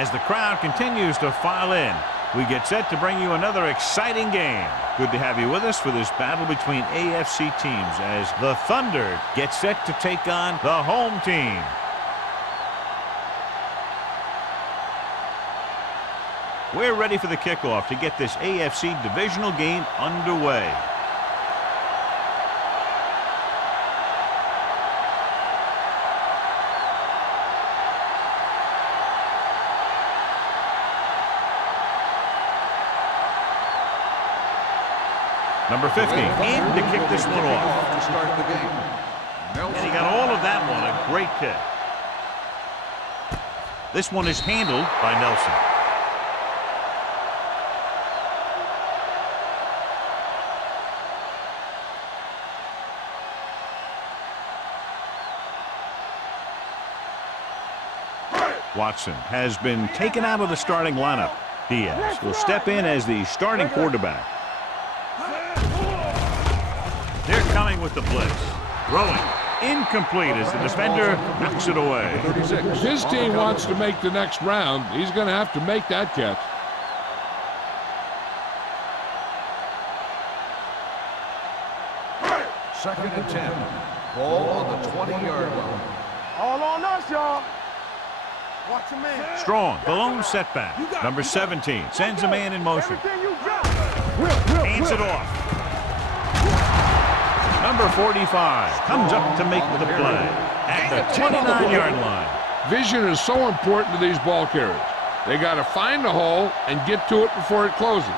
As the crowd continues to file in, we get set to bring you another exciting game. Good to have you with us for this battle between AFC teams as the Thunder get set to take on the home team. We're ready for the kickoff to get this AFC divisional game underway. Number 50 in to kick this one off. To start the game. And he got all of that one. A great kick. This one is handled by Nelson. Watson has been taken out of the starting lineup. Diaz will step in as the starting quarterback. They're coming with the blitz. Throwing. Incomplete as the defender knocks it away. If his team wants to make the next round, he's going to have to make that catch. Second and 10. Ball on the 20-yard line. All on us, y'all. Watch a man. Strong. The lone setback. Number 17 sends a man in motion. Hands it off. Number 45 comes up to make the play at the 29-yard line. Vision is so important to these ball carriers. They got to find the hole and get to it before it closes.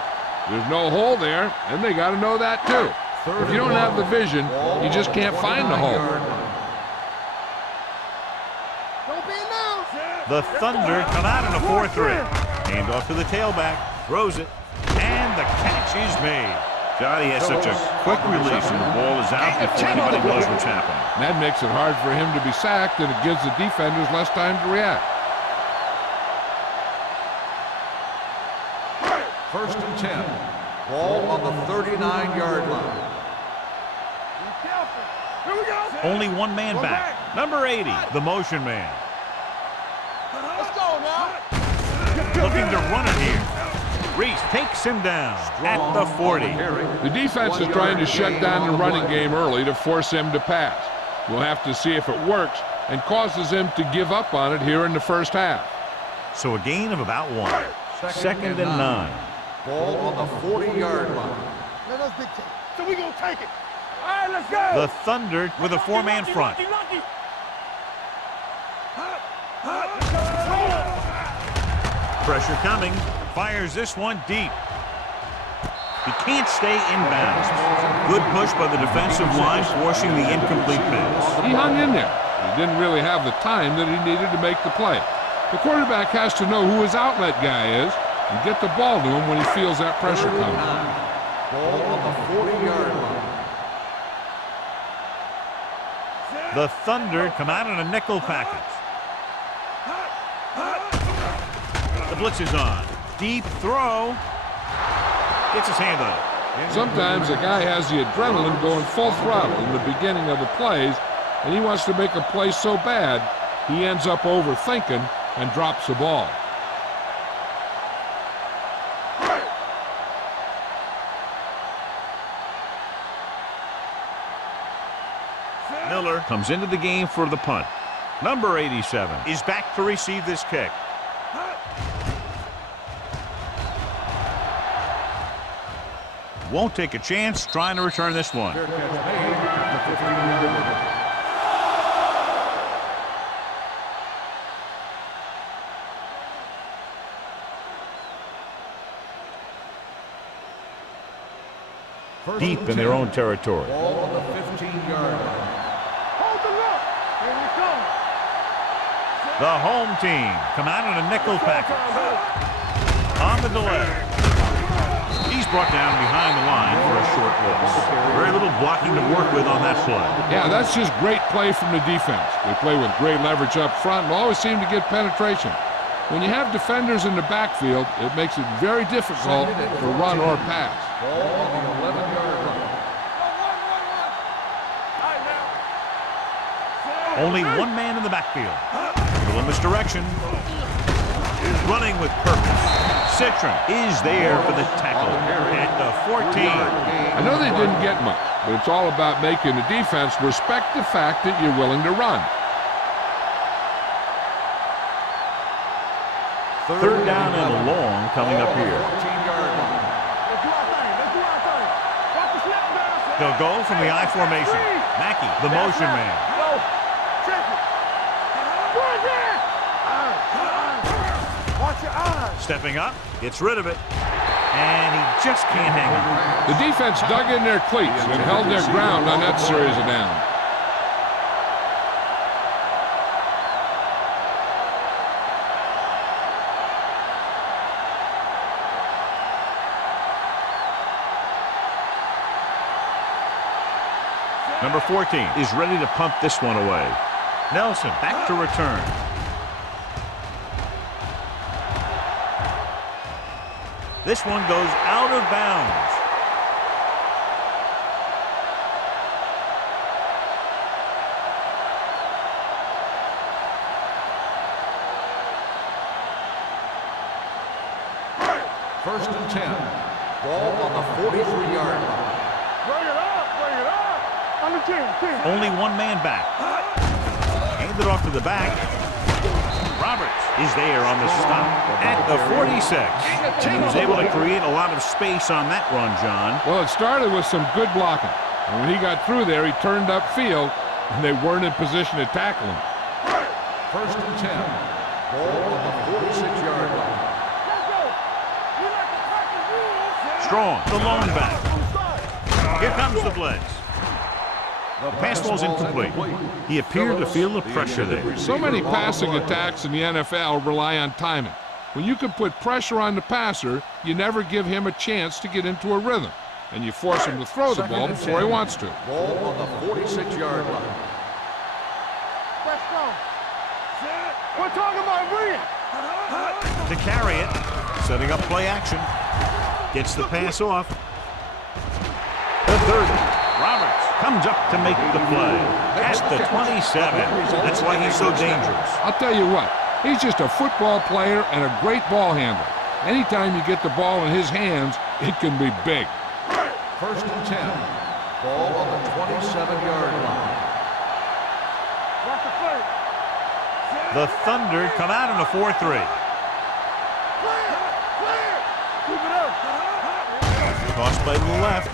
There's no hole there, and they got to know that too. If you don't have the vision, you just can't find the hole. The Thunder come out in a 4-3. Hand off to the tailback, throws it, and the catch is made. God, he has such a quick release, and the ball is out before anybody knows what's happening. That makes it hard for him to be sacked, and it gives the defenders less time to react. First and 10. Ball on the 39-yard line. Here we go. Only one man back. Number 80, the motion man. Let's go now. Looking to run it here. Reese takes him down at the 40. The defense is trying to shut down the running game early to force him to pass. We'll have to see if it works and causes him to give up on it here in the first half. So a gain of about 1. Second and 9. Ball on the 40-yard line. Let us dictate. So we gonna take it. All right, let's go. The Thunder with a 4-man front. Pressure coming. Fires this one deep. He can't stay in bounds. Good push by the defensive line, forcing the incomplete pass. He hung in there. He didn't really have the time that he needed to make the play. The quarterback has to know who his outlet guy is and get the ball to him when he feels that pressure coming. Ball on the 40-yard line. The Thunder come out in a nickel package. The blitz is on. Deep throw. Gets his hand on it. Sometimes a guy has the adrenaline going full throttle in the beginning of the plays, and he wants to make a play so bad, he ends up overthinking and drops the ball. Miller comes into the game for the punt. Number 87 is back to receive this kick. Won't take a chance trying to return this one. Fair catch made at the 15-yard line. Deep in their own territory. Ball on the 15-yard line. Hold the look. Here we come. The home team come out in a nickel package. On the delay. He's brought down behind the line for a short loss. Very little blocking to work with on that play. Yeah, that's just great play from the defense. They play with great leverage up front and always seem to get penetration. When you have defenders in the backfield, it makes it very difficult to run or pass. Ball on the 11-yard line. Only one man in the backfield. Little misdirection. running with purpose. Citron is there for the tackle at the 14. I know they didn't get much, but it's all about making the defense respect the fact that you're willing to run. Third down and long coming up here. They'll go from the I formation. Mackey, the motion man. Stepping up, gets rid of it, and he just can't hang on. The defense dug in their cleats and held their ground on that series of downs. Number 14 is ready to punt this one away. Nelson back to return. This one goes out of bounds. First and 10. Ball on the 43-yard line. Bring it up, bring it up. On the 10. Only one man back. Handed off to the back. Roberts is there on the stop at the 46. He was able to create a lot of space on that run, John. Well, it started with some good blocking. And when he got through there, he turned upfield, and they weren't in position to tackle him. First and 10. Ball on the 46-yard line. Strong, the lone back. Here comes the blitz. The pass ball's incomplete. He appeared to feel the pressure there. So many passing attacks in the NFL rely on timing. When you can put pressure on the passer, you never give him a chance to get into a rhythm, and you force him to throw the ball before he wants to. Ball on the 46-yard line. Let's go. We're talking about bringing. To carry it, setting up play action. Gets the pass off. The 30. Roberts comes up to make the play. Past the 27. That's why he's so dangerous. I'll tell you what, he's just a football player and a great ball handler. Anytime you get the ball in his hands, it can be big. First and 10. Ball on the 27-yard line. The Thunder come out in a 4-3. Tossed by the left.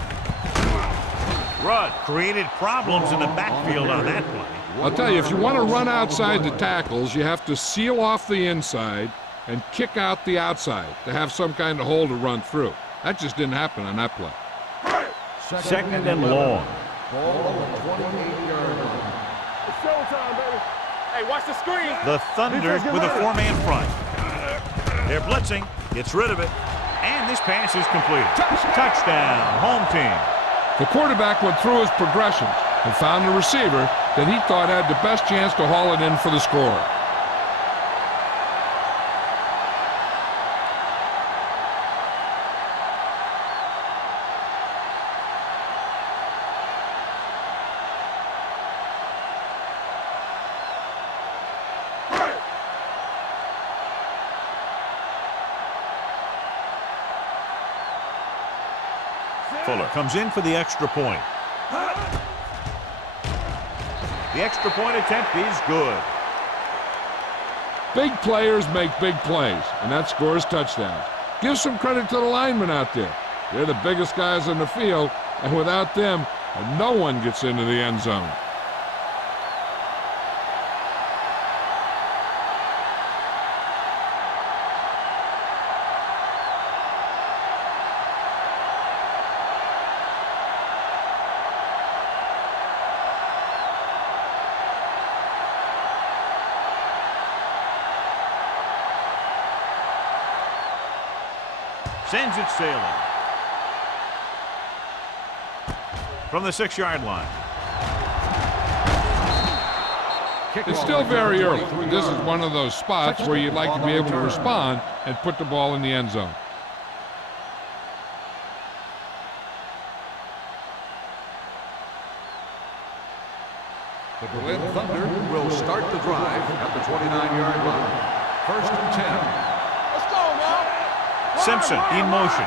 Rudd created problems in the backfield on that play. I'll tell you, if you want to run outside the tackles, you have to seal off the inside and kick out the outside to have some kind of hole to run through. That just didn't happen on that play. Second and long. Ball on the 28-yard line. It's showtime, baby. Hey, watch the screen. The Thunder with a four-man front. They're blitzing. Gets rid of it. And this pass is completed. Touchdown, home team. The quarterback went through his progressions and found a receiver that he thought had the best chance to haul it in for the score. Fuller comes in for the extra point. The extra point attempt is good. Big players make big plays, and that scores touchdowns. Give some credit to the linemen out there. They're the biggest guys on the field, and without them, no one gets into the end zone. Sends it sailing. From the 6-yard line. It's still very early. This is one of those spots where you'd like to be able to respond and put the ball in the end zone. The Berlin Thunder will start the drive at the 29-yard line. First and 10. Simpson in motion.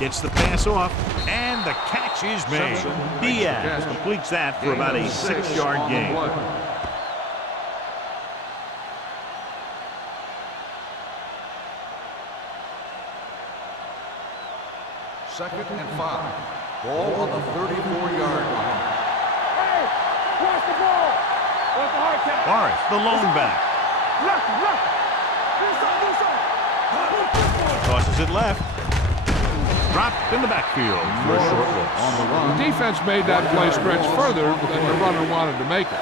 Gets the pass off, and the catch is made. Diaz completes that for about a 6-yard gain. Second and 5. Ball on the 34-yard line. Hey, watch the ball. Watch the hard catch. Morris, the lone back. Tosses it left. Dropped in the backfield for a short loss. The defense made that play stretch further than the runner wanted to make it.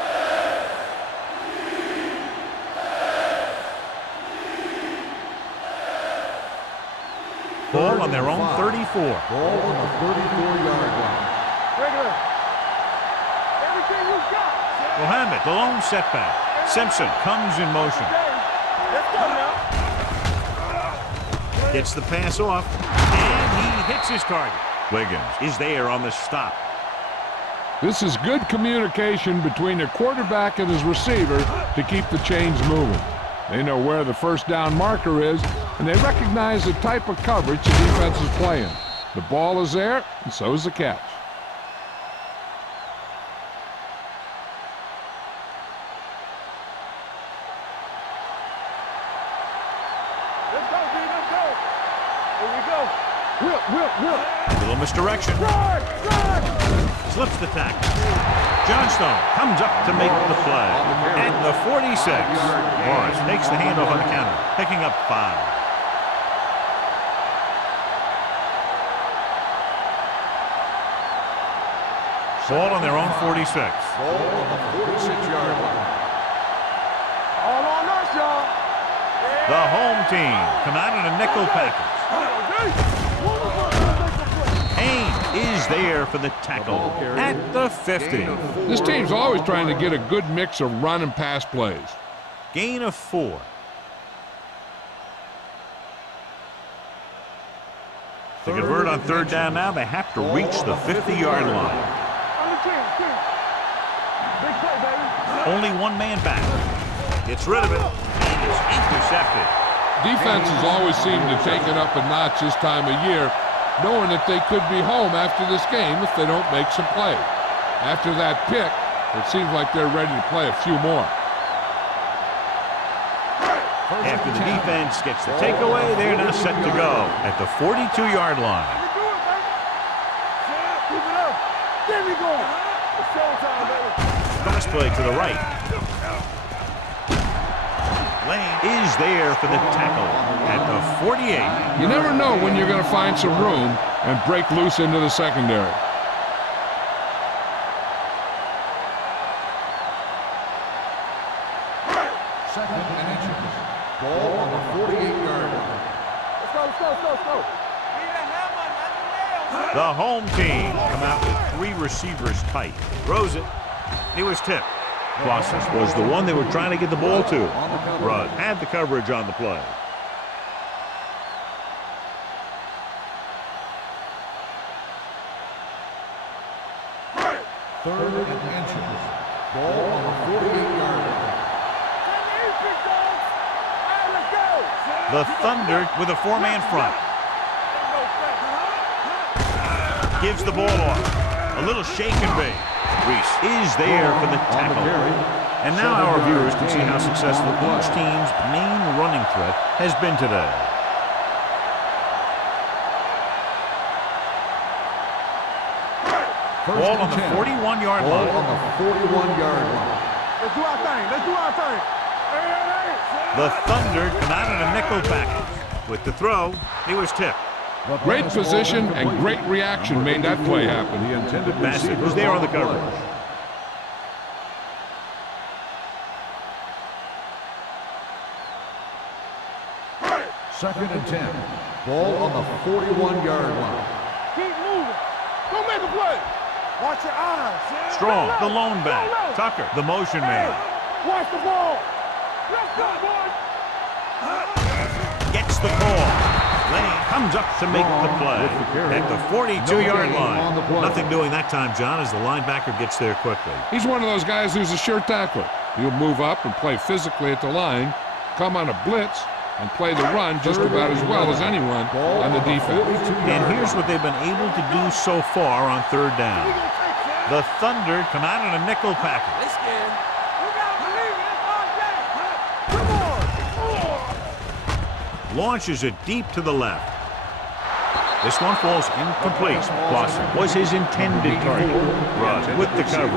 Ball on their own 34. Ball on the 34-yard line. Regular. Everything you got. Mohammed, the lone setback. Simpson comes in motion. Let's go now. Gets the pass off, and he hits his target. Wiggins is there on the stop. This is good communication between the quarterback and his receiver to keep the chains moving. They know where the first down marker is, and they recognize the type of coverage the defense is playing. The ball is there, and so is the catch. Let's go, D. Let's go. Here we go. Whip. Little misdirection. Run. Slips the tackle. Johnstone comes up to make the play. At the 46. Morris takes the handoff on the counter, picking up 5. Ball on their own 46. Ball on the 46-yard line. All on us, y'all. The home team come out in a nickel package. Aim is there for the tackle at the 50. This team's always trying to get a good mix of run and pass plays. Gain of 4. To convert on third down now, they have to reach the 50-yard line. Big play, baby. Only one man back. Gets rid of it and is intercepted. Defenses always seem to take it up a notch this time of year, knowing that they could be home after this game if they don't make some plays. After that pick, it seems like they're ready to play a few more. After the defense gets the takeaway, they're now set to go at the 42-yard line. Keep it up. There we go. It's showtime, baby. Cross play to the right. Lane is there for the tackle at the 48. You never know when you're going to find some room and break loose into the secondary. Second and inches. Ball on the 48-yard line. Let's go. The home team come out with 3 receivers tight. Throws it. He was tipped. Process was the one they were trying to get the ball to. Rudd had the coverage on the play. Third and inches. Ball on the 48-yard line. The Thunder with a 4-man front. Gives the ball off. A little shake and bake. Reese is there for the tackle. And now our viewers can see how successful each team's main running threat has been today. Ball on the 41-yard line. Ball on the 41-yard line. Let's do our thing. The Thunder come out in a nickel package. With the throw, he was tipped. Great position and great reaction made that play happen. Bassett was there on the coverage. Second and 10. Ball on the 41-yard line. Keep moving. Go make a play. Watch your eyes. Strong, the lone back. Tucker, the motion man. Watch the ball. Let's go, boys. Gets the call. Lane comes up to make the play at the 42-yard line. Nothing doing that time, John, as the linebacker gets there quickly. He's one of those guys who's a sure tackler. He'll move up and play physically at the line, come on a blitz and play the run just about as well as anyone on the defense. And here's what they've been able to do so far on third down. The Thunder come out in a nickel package. Launches it deep to the left. This one falls incomplete. Clausen was his intended target. Rudd with the coverage.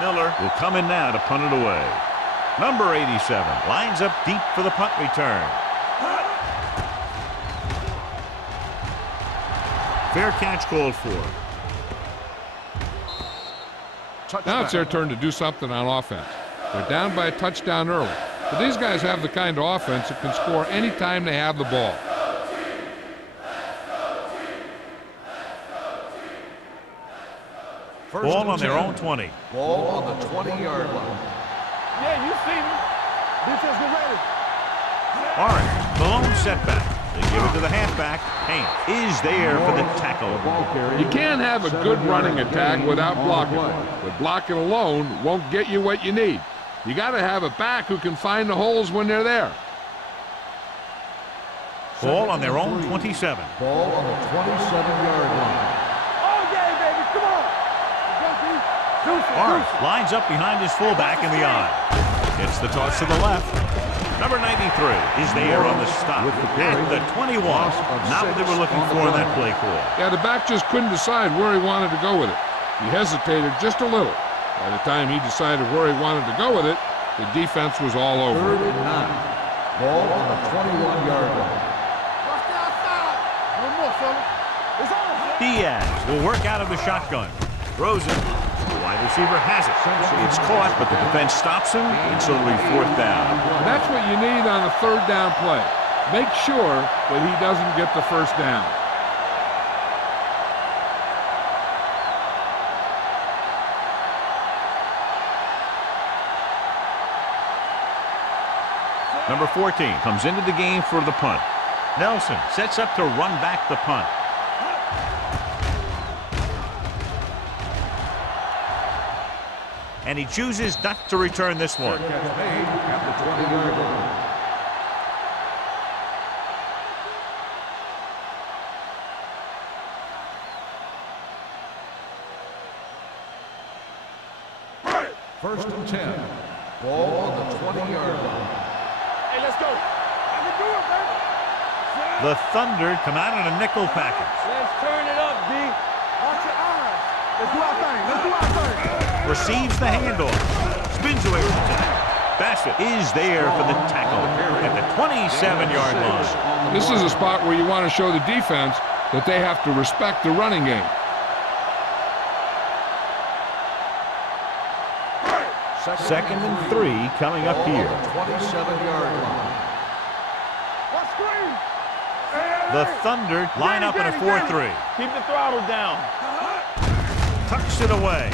Miller will come in now to punt it away. Number 87 lines up deep for the punt return. Fair catch called for. Now it's their turn to do something on offense. They're down by a touchdown early. But these guys have the kind of offense that can score any time they have the ball. Ball on their own 20. Ball on the 20-yard line. Yeah, you see me. Defense get ready. Orange, the lone setback. They give it to the halfback. Payne is there for the tackle. You can't have a good running attack without blocking. But blocking alone won't get you what you need. You got to have a back who can find the holes when they're there. Ball on their own 27. Ball on the 27-yard line. All game, baby. Come on. Orange lines up behind his fullback in the eye. It's the toss to the left. Number 93 is there on the stop at the 21. Not what they were looking for in that play call. Yeah, the back just couldn't decide where he wanted to go with it. He hesitated just a little. By the time he decided where he wanted to go with it, the defense was all over. 3rd and 9. Ball on the 21-yard line. Watch the outside. One more, fella. It's on. Diaz will work out of the shotgun. Throws it. The wide receiver has it. It's caught, but the defense stops him. It's only 4th down. That's what you need on a 3rd down play. Make sure that he doesn't get the 1st down. Number 14 comes into the game for the punt. Nelson sets up to run back the punt. And he chooses not to return this one. Catch made at the 20-yard line. First and 10. Ball on the 20-yard line. Hey, let's go. I can do it, baby. The Thunder come out in a nickel package. Let's turn it up, D. Watch your eyes. Let's do our thing. Let's do our thing. Receives the handoff. Spins away from the tackle. Bassett is there for the tackle at the 27-yard line. This is a spot where you want to show the defense that they have to respect the running game. Second and 3 coming up here. 27-yard line. Watch screen. The Thunder line up in a 4-3. Keep the throttle down. Tucks it away.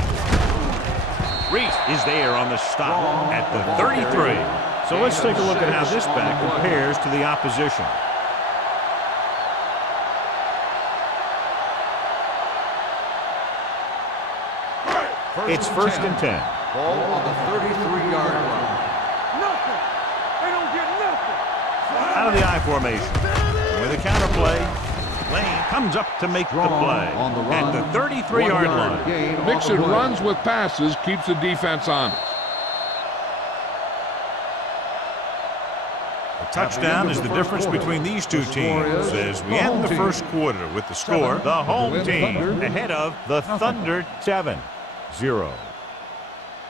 Reese is there on the stop at the 33. So let's take a look at how this back compares to the opposition. It's 1st and 10. Ball on the 33-yard line. Nothing. They don't get nothing. Out of the I formation. With a counterplay, Lane comes up to make the play at the 33-yard line. Mixing runs with passes keeps the defense honest. A touchdown is the difference between these two teams as we end the first quarter with the score. The home team ahead of the Thunder 7-0.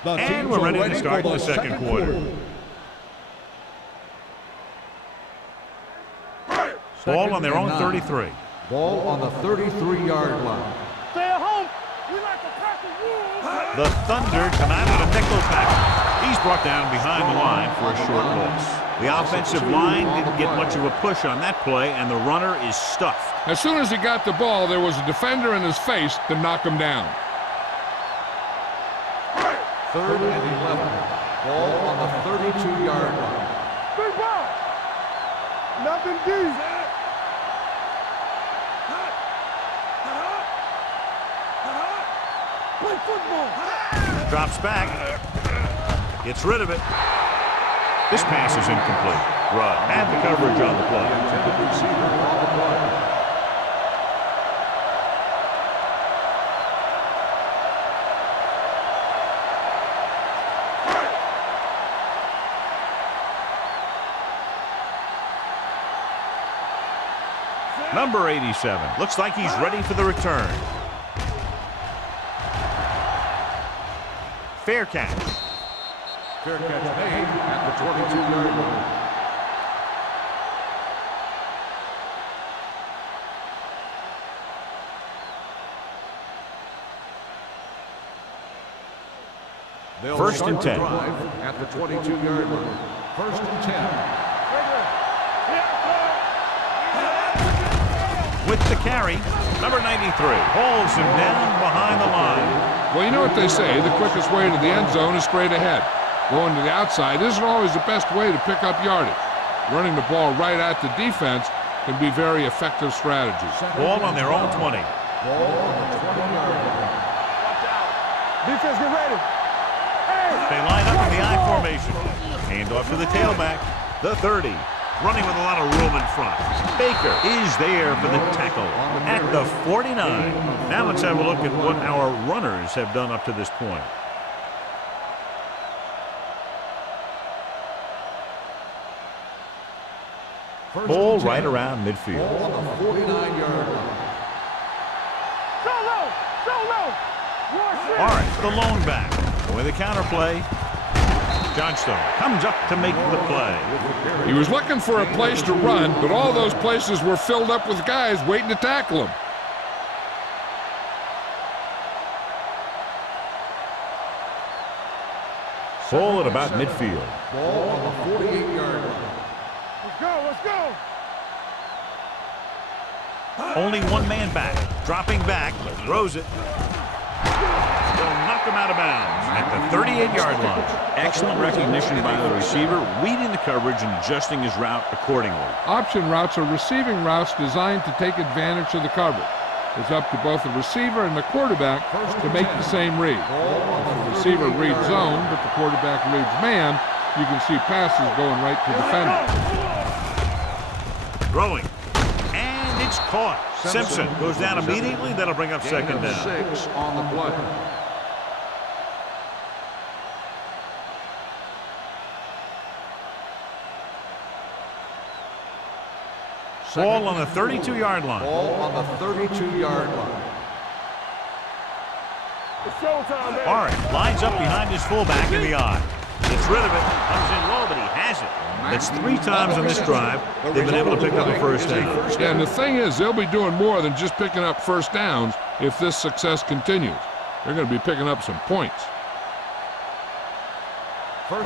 And we're ready to start the second quarter. Ball on their own 33. Ball on the 33-yard line. Stay at home. We like to pack the wolves. The Thunder come out of a nickel package. He's brought down behind the line for a short loss. The offensive line didn't get much of a push on that play, and the runner is stuffed. As soon as he got the ball, there was a defender in his face to knock him down. 3rd and 11. Ball on the 32-yard line. Nothing deep. Play football. Drops back. Gets rid of it. This pass is incomplete. Run. And the coverage on the play. Intended receiver on the play. Number 87. Looks like he's ready for the return. Fair catch. Fair catch made at the 22-yard line. They'll First start and 10. the drive at the 22-yard line. First and 10. With the carry, number 93 holds him down behind the line. Well, you know what they say, the quickest way to the end zone is straight ahead. Going to the outside isn't always the best way to pick up yardage. Running the ball right at the defense can be very effective strategy. Ball on their own 20. Ball on the 20-yard line. Watch out. Defense, get ready. Hey. They line up in the I formation. Hand off to the tailback, the 30. Running with a lot of room in front. Baker is there for the tackle at the 49. Now let's have a look at what our runners have done up to this point. Ball right around midfield. Ball on the 49-yard line. Solo. All right, the lone back. With a counter play. Johnstone comes up to make the play. He was looking for a place to run, but all those places were filled up with guys waiting to tackle him. Ball at about midfield. Ball on the 48-yard line. Let's go. Only one man back. Dropping back, throws it. They'll knock him out of bounds at the 38-yard line. Excellent recognition by the receiver, reading the coverage and adjusting his route accordingly. Option routes are receiving routes designed to take advantage of the coverage. It's up to both the receiver and the quarterback to make the same read. If the receiver reads zone, but the quarterback reads man, you can see passes going right to defenders. Throwing. And it's caught. Simpson goes down immediately. That'll bring up second down. 6 on the play. Ball on the 32-yard line. Ball on the 32-yard line. It's showtime, baby. All right, lines up behind his fullback in the I. Gets rid of it. Comes in low, but he has it. That's 3 times on this drive they've been able to pick up a first down. Yeah, and the thing is, they'll be doing more than just picking up first downs if this success continues. They're going to be picking up some points.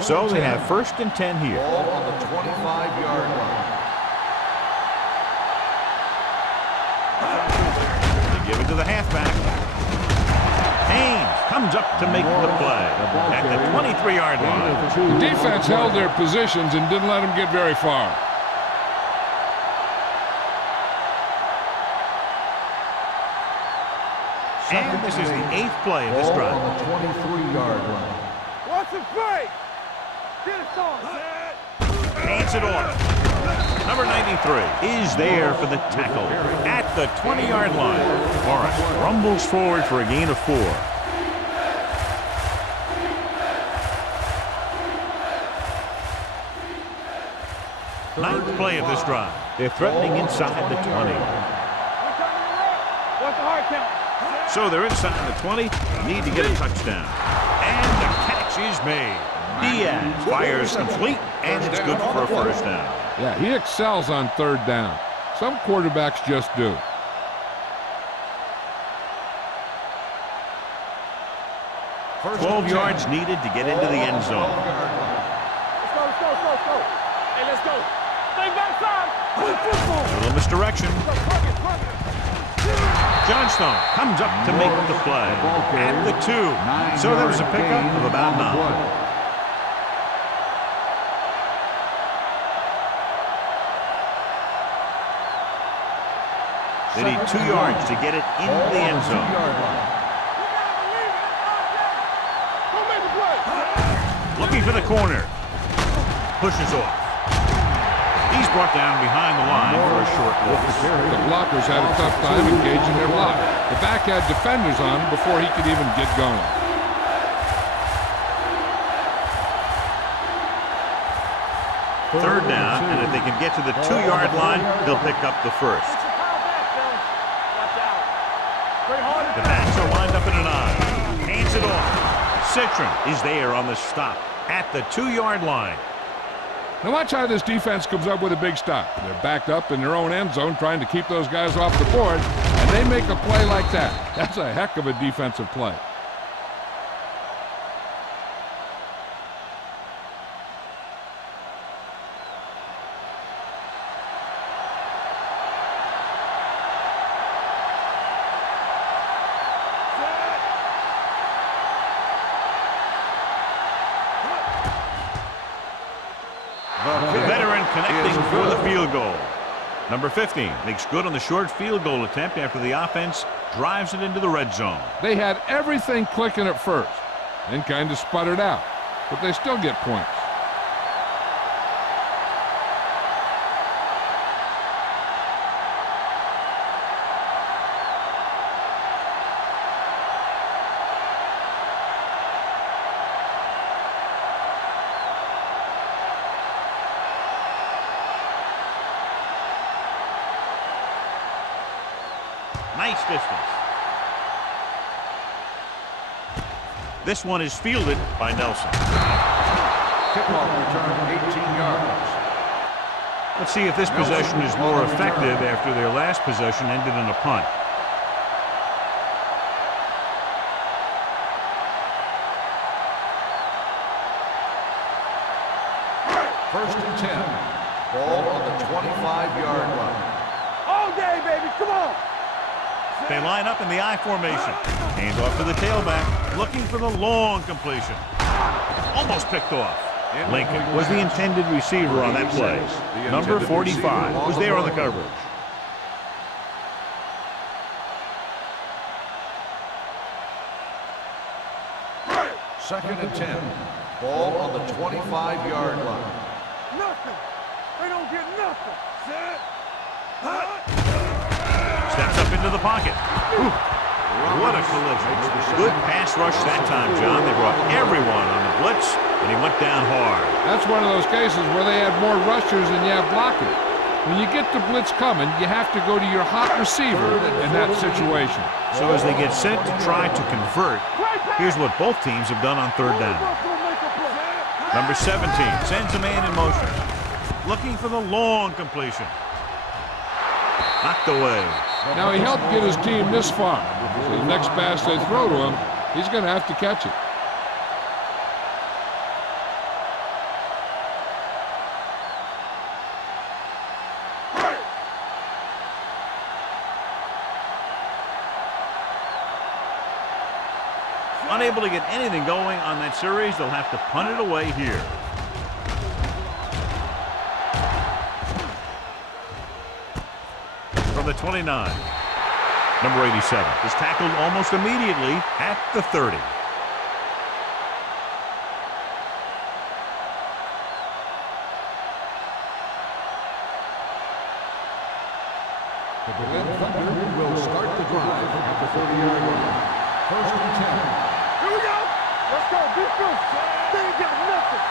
So they have first and 10 here. Ball on the 25-yard line. They give it to the halfback. Haynes comes up to make the play at the 23-yard line. The defense held their positions and didn't let them get very far. And this is the 8th play of this Ball drive. on the 23-yard line. Watch the play. Get it on. Hands it off. Number 93 is there for the tackle at the 20-yard line. All right, rumbles forward for a gain of 4. Ninth play of this drive. They're threatening inside the 20. What's the hard count? So they're inside the 20. Need to get a touchdown. And the catch is made. Diaz fires complete, and it's good for a first down. Yeah, he excels on third down. Some quarterbacks just do. First 12 and yards 10. needed to get into the end zone. Let's go. Hey, let's go. Stay backside. Play football. A little misdirection. Johnstone comes up to make the play at the 2. So there was a pickup of about 9. They need 2 yards to get it into the end zone. Looking for the corner. Pushes off. He's brought down behind the line for a short loss. The blockers had a tough time engaging their block. The back had defenders on him before he could even get going. Third down, and if they can get to the 2-yard line, they'll pick up the first. The backs are lined up in an I. Hands it off. Citron is there on the stop at the 2-yard line. Now watch how this defense comes up with a big stop. They're backed up in their own end zone trying to keep those guys off the board, and they make a play like that. That's a heck of a defensive play. The veteran connecting for the field goal. Number 15 makes good on the short field goal attempt after the offense drives it into the red zone. They had everything clicking at first, then kind of sputtered out, but they still get points. Nice distance. This one is fielded by Nelson. Kickoff return 18 yards. Let's see if this possession is more effective after their last possession ended in a punt. First and 10. Ball on the 25-yard line. All day, baby. Come on. They line up in the I formation. Hand off to the tailback, looking for the long completion. Almost picked off. Lincoln was the intended receiver on that play. Number 45 was there on the coverage. Second and 10. Ball on the 25-yard line. Nothing. They don't get nothing. Set. Steps up into the pocket. Ooh, what a collision. Good pass rush that time, John. They brought everyone on the blitz, and he went down hard. That's one of those cases where they have more rushers than you have blockers. When you get the blitz coming, you have to go to your hot receiver in that situation. So as they get set to try to convert, here's what both teams have done on third down. Number 17 sends a man in motion, looking for the long completion. Knocked away. Now he helped get his team this far. So the next pass they throw to him, he's going to have to catch it. Unable to get anything going on that series, they'll have to punt it away here. From the 29, number 87 is tackled almost immediately at the 30. The Berlin Thunder will start the drive at the 30-yard line. First and 10. Here we go. Let's go. Be good. They ain't got nothing.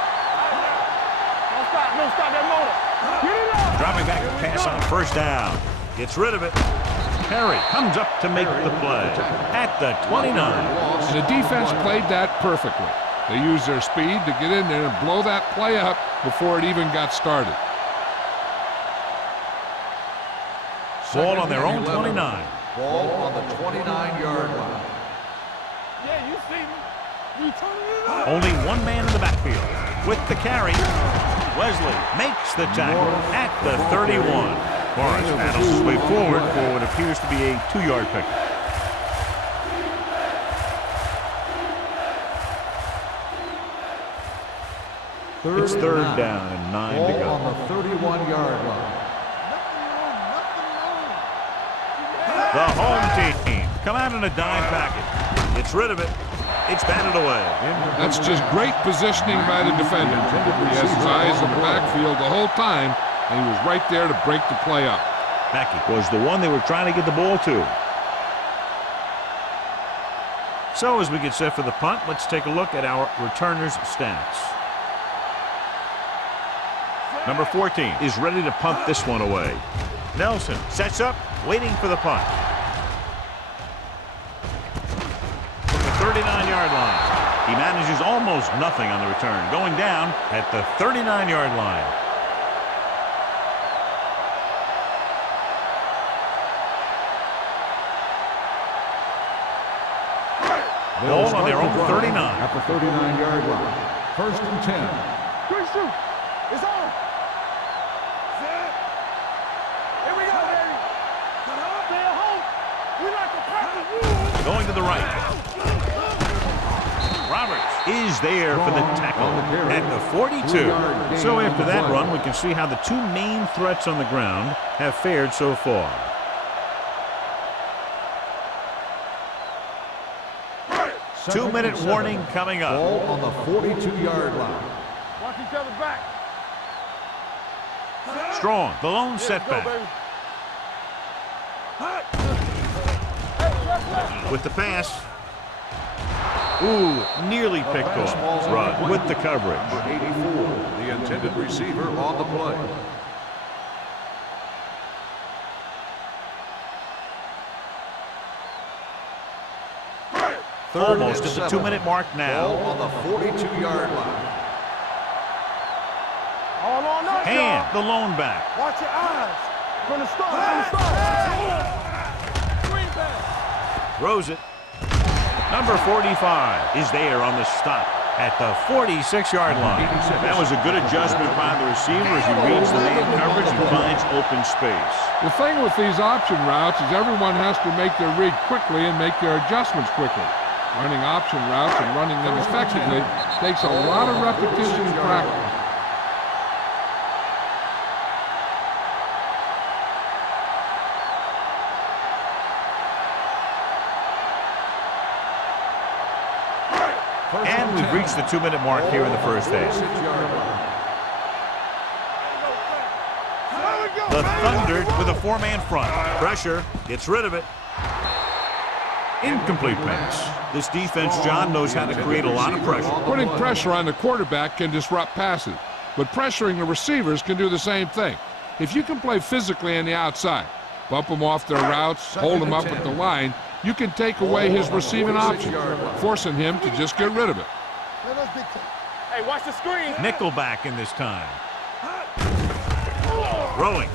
Don't stop that motor. Get it up. Dropping back to pass on first down. Gets rid of it. Perry comes up to make the play at the 29. And the defense played that perfectly. They used their speed to get in there and blow that play up before it even got started. Ball on their own 29. Ball on the 29-yard line. Yeah, you see me. We turning it up. Only one man in the backfield. With the carry, Wesley makes the tackle at the 31. Morris battles his way forward for what appears to be a 2-yard pick. It's third down and 9 to Ball go. on the 31-yard line. The home team come out in a dime package. Gets rid of it. It's batted away. That's just great positioning by the defender. He has his eyes in the backfield the whole time, and he was right there to break the play up. Mackey was the one they were trying to get the ball to. So as we get set for the punt, let's take a look at our returners' stats. Number 14 is ready to punt this one away. Nelson sets up, waiting for the punt. From the 39-yard line. He manages almost nothing on the return, going down at the 39-yard line. Ball on their own 39. At the 39-yard line. 1st and 10. Quick shoot. It's on. Set. Here we go, baby. Stay at home. We like to practice. Going to the right. Roberts is there for the tackle at the 42. So after that run, we can see how the two main threats on the ground have fared so far. Two-minute warning coming up. Ball on the 42-yard line. Watch each other back. Strong, the lone setback. With the pass. Ooh, nearly picked off. Rudd with the coverage. Number 84, the intended receiver on the play. Almost at the 2-minute mark now. Ball on the 42-yard line. All on us, Hand, y'all. the lone back. Watch your eyes. From the start. Swing back. Throws it. Number 45 is there on the stop at the 46-yard line. That was a good adjustment by the receiver as he reads the man coverage and finds open space. The thing with these option routes is everyone has to make their read quickly and make their adjustments quickly. Running option routes and running them effectively takes a lot of repetition and practice. And we've reached the 2-minute mark here in the first half. The Thunder with a 4-man front. Pressure, gets rid of it. Incomplete pass. This defense, John, knows how to create a lot of pressure. Putting pressure on the quarterback can disrupt passes, but pressuring the receivers can do the same thing. If you can play physically on the outside, bump them off their routes, hold them up at the line, you can take away his receiving options, forcing him to just get rid of it. Hey, watch the screen. Nickelback in this time. Throwing.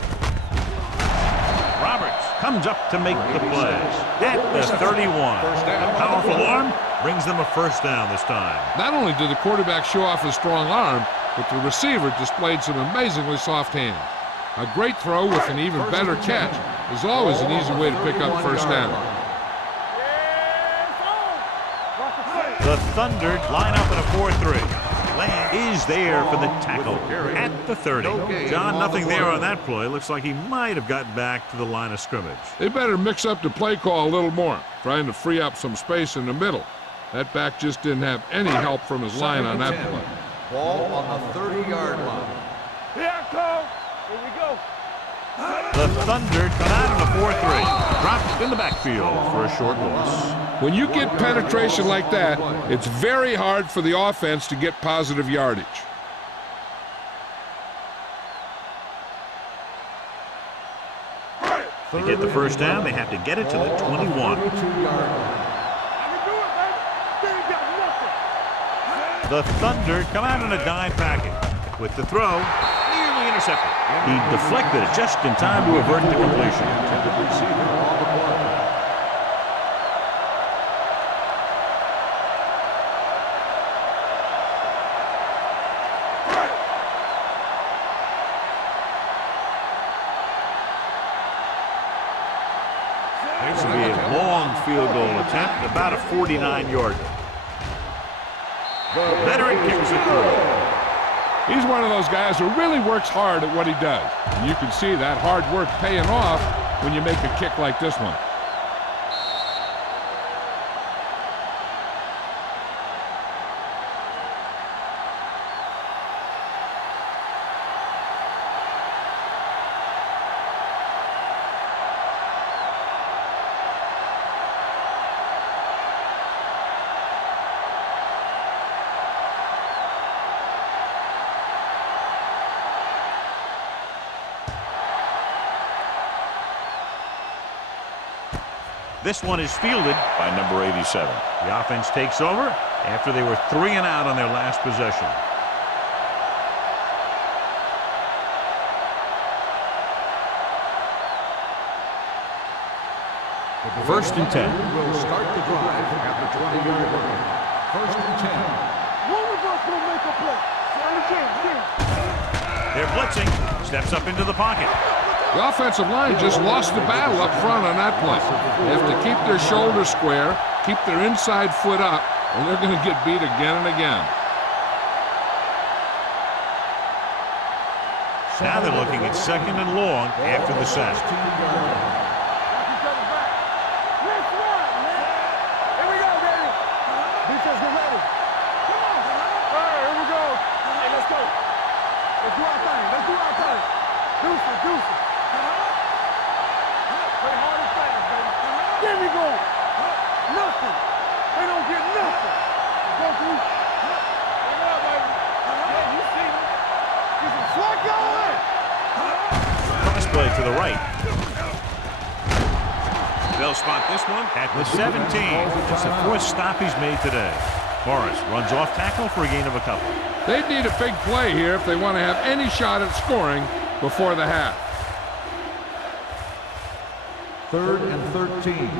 Roberts comes up to make the play at the 31. A powerful arm brings them a first down this time. Not only did the quarterback show off his strong arm, but the receiver displayed some amazingly soft hands. A great throw with an even better catch is always an easy way to pick up first down. The Thunder line up in a 4-3. Land is there for the tackle at the 30. John, nothing there on that play. Looks like he might have gotten back to the line of scrimmage. They better mix up the play call a little more, trying to free up some space in the middle. That back just didn't have any help from his line on that play. Ball on the 30-yard line. Here I come. Here we go. The Thunder come out in a 4-3. Dropped in the backfield for a short loss. When you get penetration like that, it's very hard for the offense to get positive yardage. To get the first down, they have to get it to the 21. The Thunder come out in a dime package. With the throw, nearly intercepted. He deflected it just in time to avert the completion. This will be a long field goal attempt, about a 49-yarder. The veteran kicks it through. He's one of those guys who really works hard at what he does. And you can see that hard work paying off when you make a kick like this one. This one is fielded by number 87. The offense takes over after they were 3 and out on their last possession. First and 10. Will start the drive at the 20-yard line. First and 10. One of us will make a play. They're blitzing. Steps up into the pocket. The offensive line just lost the battle up front on that play. They have to keep their shoulders square, keep their inside foot up, or they're going to get beat again and again. Now they're looking at 2nd and long after the sack. Play to the right. They'll spot this one at the 17. It's the 4th stop he's made today. Morris runs off tackle for a gain of a couple. They need a big play here if they want to have any shot at scoring before the half. 3rd and 13.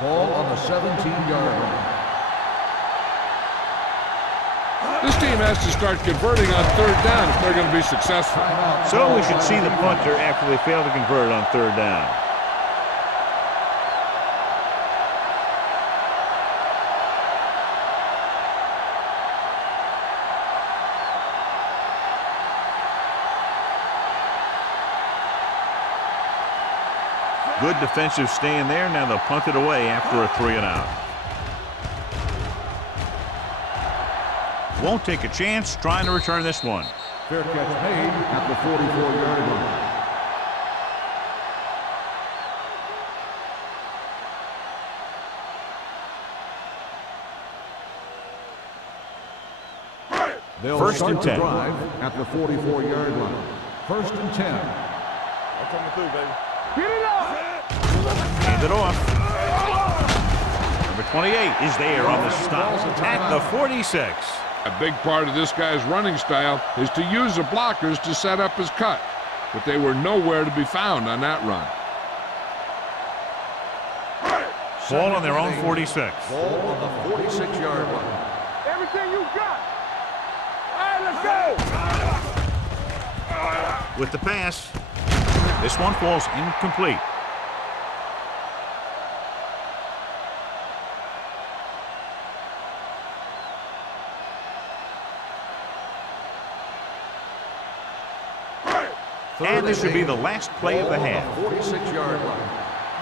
Ball on the 17-yard line. This team has to start converting on 3rd down if they're going to be successful. So we should see the punter after they fail to convert on 3rd down. Good defensive stand there. Now they'll punt it away after a 3 and out. Won't take a chance trying to return this one. Fair catch made at the 44-yard line. They'll First start and the 10. drive at the 44-yard line. First and 10. I'm coming through, baby. Get it up! Hand it off. Number 28 is there on the stop at the 46. A big part of this guy's running style is to use the blockers to set up his cut, but they were nowhere to be found on that run. Ball on their own 46. Ball on the 46-yard line. Everything you got. All right, let's go. With the pass, this one falls incomplete. And this should be the last play of the half. 46-yard line.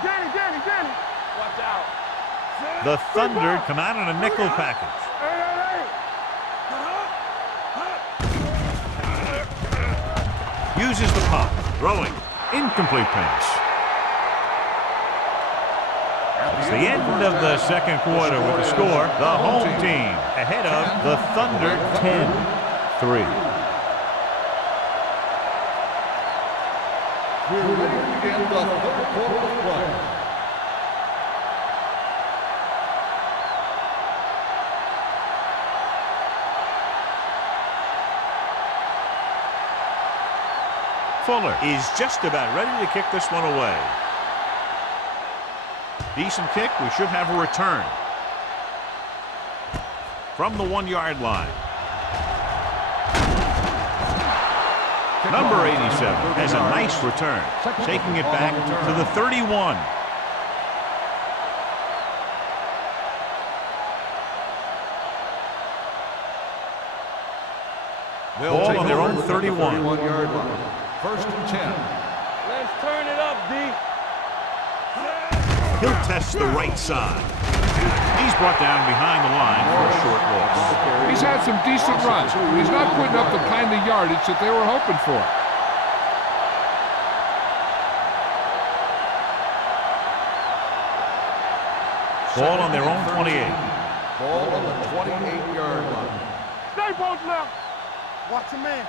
Danny. Watch out. The Thunder come out in a nickel package. Uses the pump. Throwing. Incomplete pass. It's the end of the 2nd quarter with the score. The home team ahead of the Thunder 10-3. We're ready to begin the 3rd quarter of play. Fuller is just about ready to kick this one away. Decent kick. We should have a return. From the 1-yard line. Number 87 has a nice return, taking it back to the 31. Ball on their own 31. 31-yard line. First and 10. Let's turn it up, D. He'll test the right side. He's brought down behind the line for a short loss. He's had some decent runs, but he's not putting up the kind of yardage that they were hoping for. Ball on their own 28. Ball on the 28-yard line. Stay both left. Watch your man.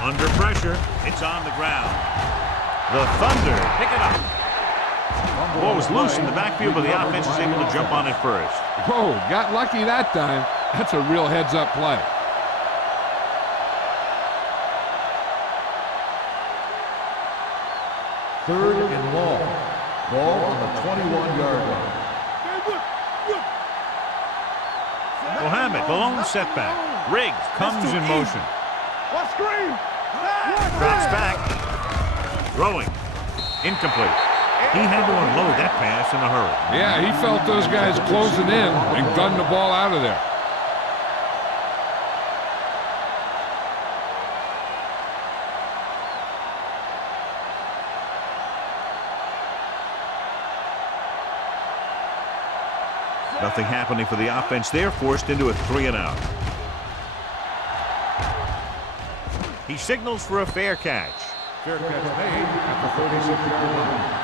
Under pressure, it's on the ground. The Thunder pick it up. The ball was loose in the backfield, but the offense was able to jump on it first. Whoa, got lucky that time. That's a real heads-up play. Third and long. Ball on the 21-yard line. Mohammed, the lone setback. Riggs comes in motion. What screen? Drops back. Throwing. Incomplete. He had to unload that pass in a hurry. Yeah, he felt those guys closing in and gunned the ball out of there. Nothing happening for the offense there, forced into a 3-and-out. He signals for a fair catch. Fair catch made at the 36-yard line.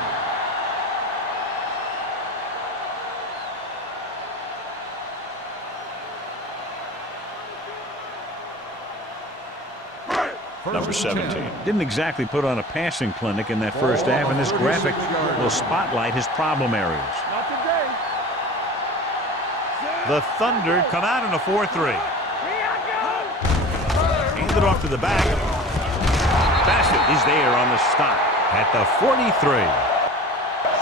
Number 17. Didn't exactly put on a passing clinic in that first half, and this graphic will spotlight his problem areas. Not today. The Thunder come out in a 4-3. Handed off to the back. Bassett is there on the stop at the 43.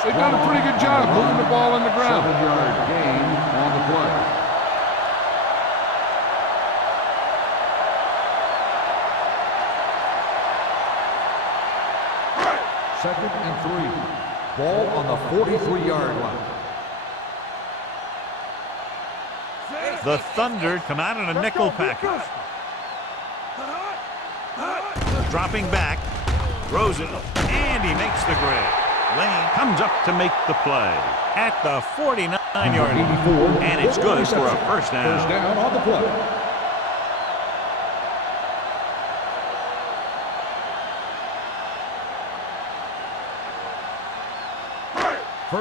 They done a pretty good job moving the ball on the ground. 7-yard gain on the play. Second and 3. Ball on the 43-yard line. The Thunder come out in a nickel package. Dropping back. Throws it. And he makes the grab. Lane comes up to make the play at the 49-yard line. And it's good for a first down. First down on the play.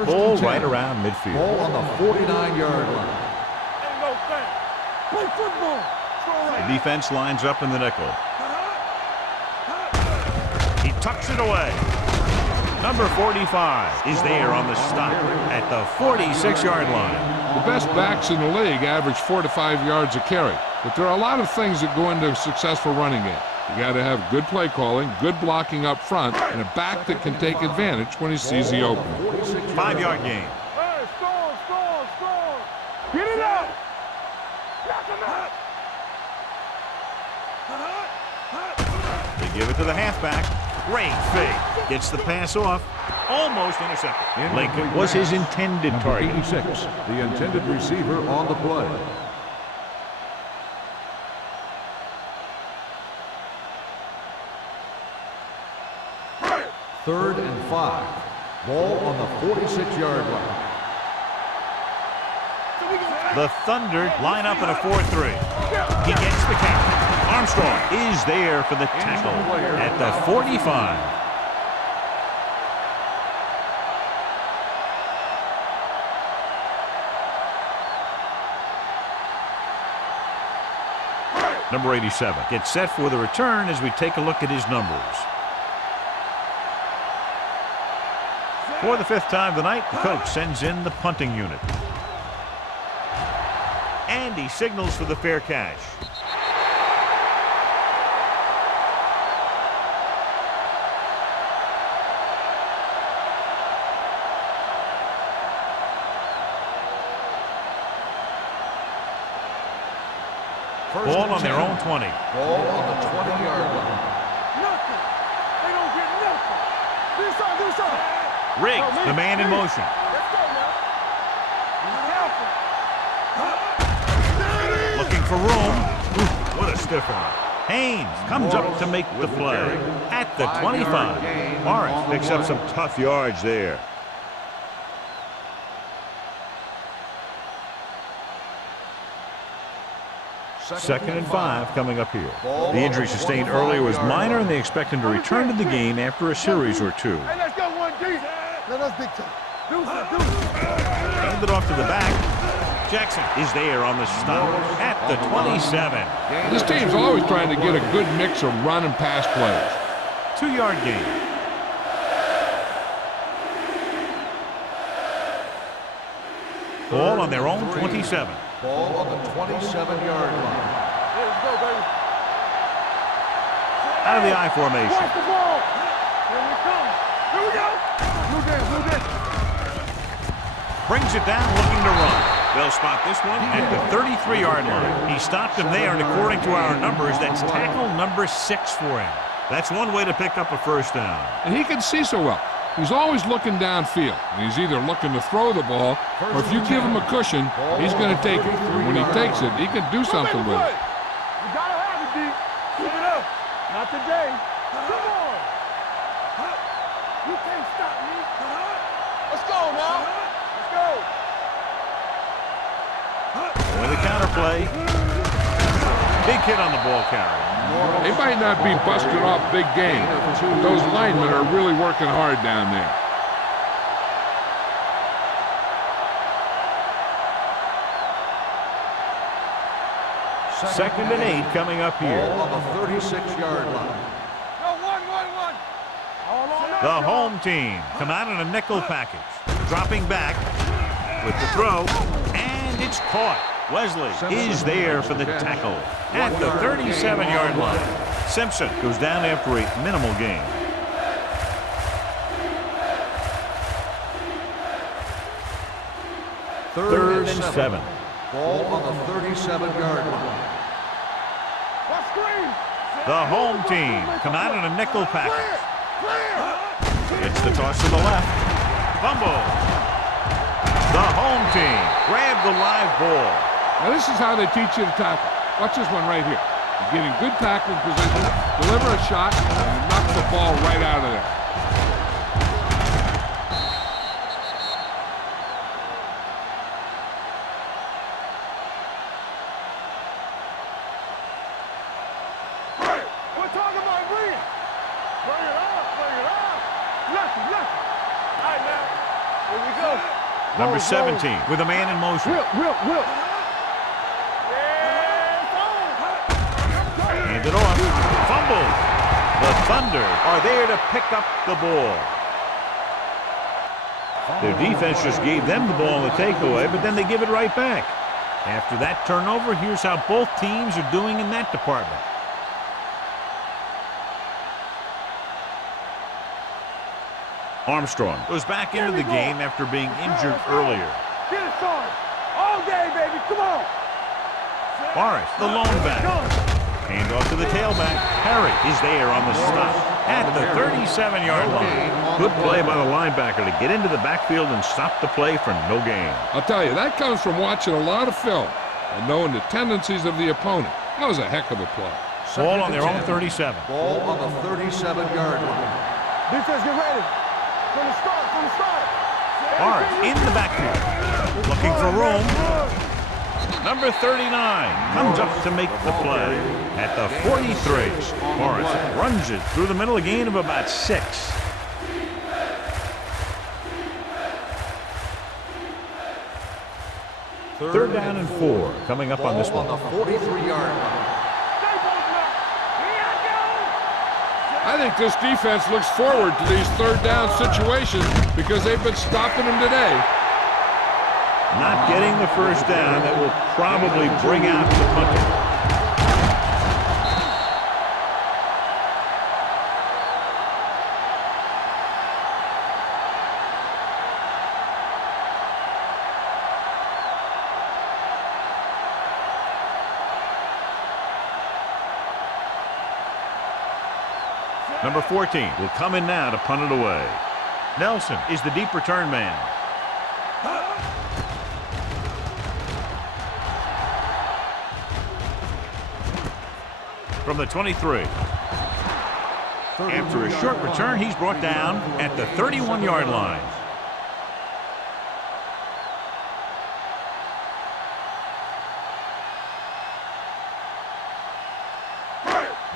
Ball right around midfield. Ball on the 49-yard line. Ain't no thing. Play football. The defense lines up in the nickel. He tucks it away. Number 45 is there on the stop at the 46-yard line. The best backs in the league average 4 to 5 yards a carry. But there are a lot of things that go into a successful running game. You got to have good play calling, good blocking up front, and a back that can take advantage when he sees the opening. 5-yard gain. Hey, score. Get it out. Knock him out. They give it to the halfback. Great fake. Gets the pass off. Almost intercepted. Lincoln was his intended target. 86, the intended receiver on the play. Third and 5. Ball on the 46-yard line. The Thunder line up in a 4-3. He gets the count. Armstrong is there for the tackle at the 45. Number 87 gets set for the return as we take a look at his numbers. For the 5th time tonight, the coach sends in the punting unit. And he signals for the fair catch. Ball on their own 20. Ball on the 20-yard line. Nothing. They don't get nothing. Do something. Riggs, the man in motion. Let's go now. Looking for room. Ooh, what a stiff arm. Haynes comes up to make the play at the 25. Morris picks up some tough yards there. Second and 5 coming up here. The injury sustained earlier was minor, and they expect him to return to the game after a series or two. Hey, let's go one deep. Let us big time. Do something. Handed off to the back. Jackson is there on the stop at the 27. This team's always trying to get a good mix of run and pass plays. 2-yard gain. Ball on their own 27. Ball on the 27-yard line. Let's go, baby. Out of the I formation. Watch the ball. Here we come. Here we go. Move in, move in. Brings it down, looking to run. They'll spot this one at the 33-yard line. He stopped him there, and according to our numbers, that's tackle number 6 for him. That's one way to pick up a first down. And he can see so well. He's always looking downfield. And he's either looking to throw the ball, or if you give him a cushion, he's going to take it. And when he takes it, he can do something with it. You gotta have it, D. Give it up. Not today. Come on. You can't stop me. Let's go now. Let's go. With a counter play. Big hit on the ball carrier. They might not be busting off big game, but those linemen are really working hard down there. Second and 8 coming up here. Ball on the 36-yard line. No, one. All on that, The y'all. home team come out in a nickel package. Dropping back with the throw, and it's caught. Wesley is there for the tackle at the 37-yard line. Simpson goes down after a minimal gain. Third and 7. Ball on the 37-yard line. Let's screen. The home team come out in a nickel package. Clear. It's the toss to the left. Fumble. The home team grab the live ball. Now this is how they teach you to tackle. Watch this one right here. You get in good tackling position, deliver a shot, and knock the ball right out of there. We're talking about bring it. Bring it up. Left. All right, now. Here we go. Number 17 with a man in motion. Will. Hand it off. Fumble. The Thunder are there to pick up the ball. Their defense just gave them the ball in the takeaway, but then they give it right back. After that turnover, here's how both teams are doing in that department. Armstrong goes back into the game after being injured earlier. Get it started. All day, baby. Come on. Morris, the lone back. Hand off to the tailback. Harry is there on the stop at the 37-yard line. Good play by the linebacker to get into the backfield and stop the play for no gain. I'll tell you, that comes from watching a lot of film and knowing the tendencies of the opponent. That was a heck of a play. Ball on their own 37. Ball on the 37-yard line. Defense, get ready. From the start. Morris in the backfield. Looking for room. Number 39 comes up to make the play at the 43. Morris runs it through the middle, a gain of about 6. Third down and 4 coming up on this one. Ball on the 43-yard line. I think this defense looks forward to these third down situations because they've been stopping them today. Not getting the first down, that will probably bring out the punter. Number 14 will come in now to punt it away. Nelson is the deep return man. From the 23. After a short return, he's brought down at the 31-yard line.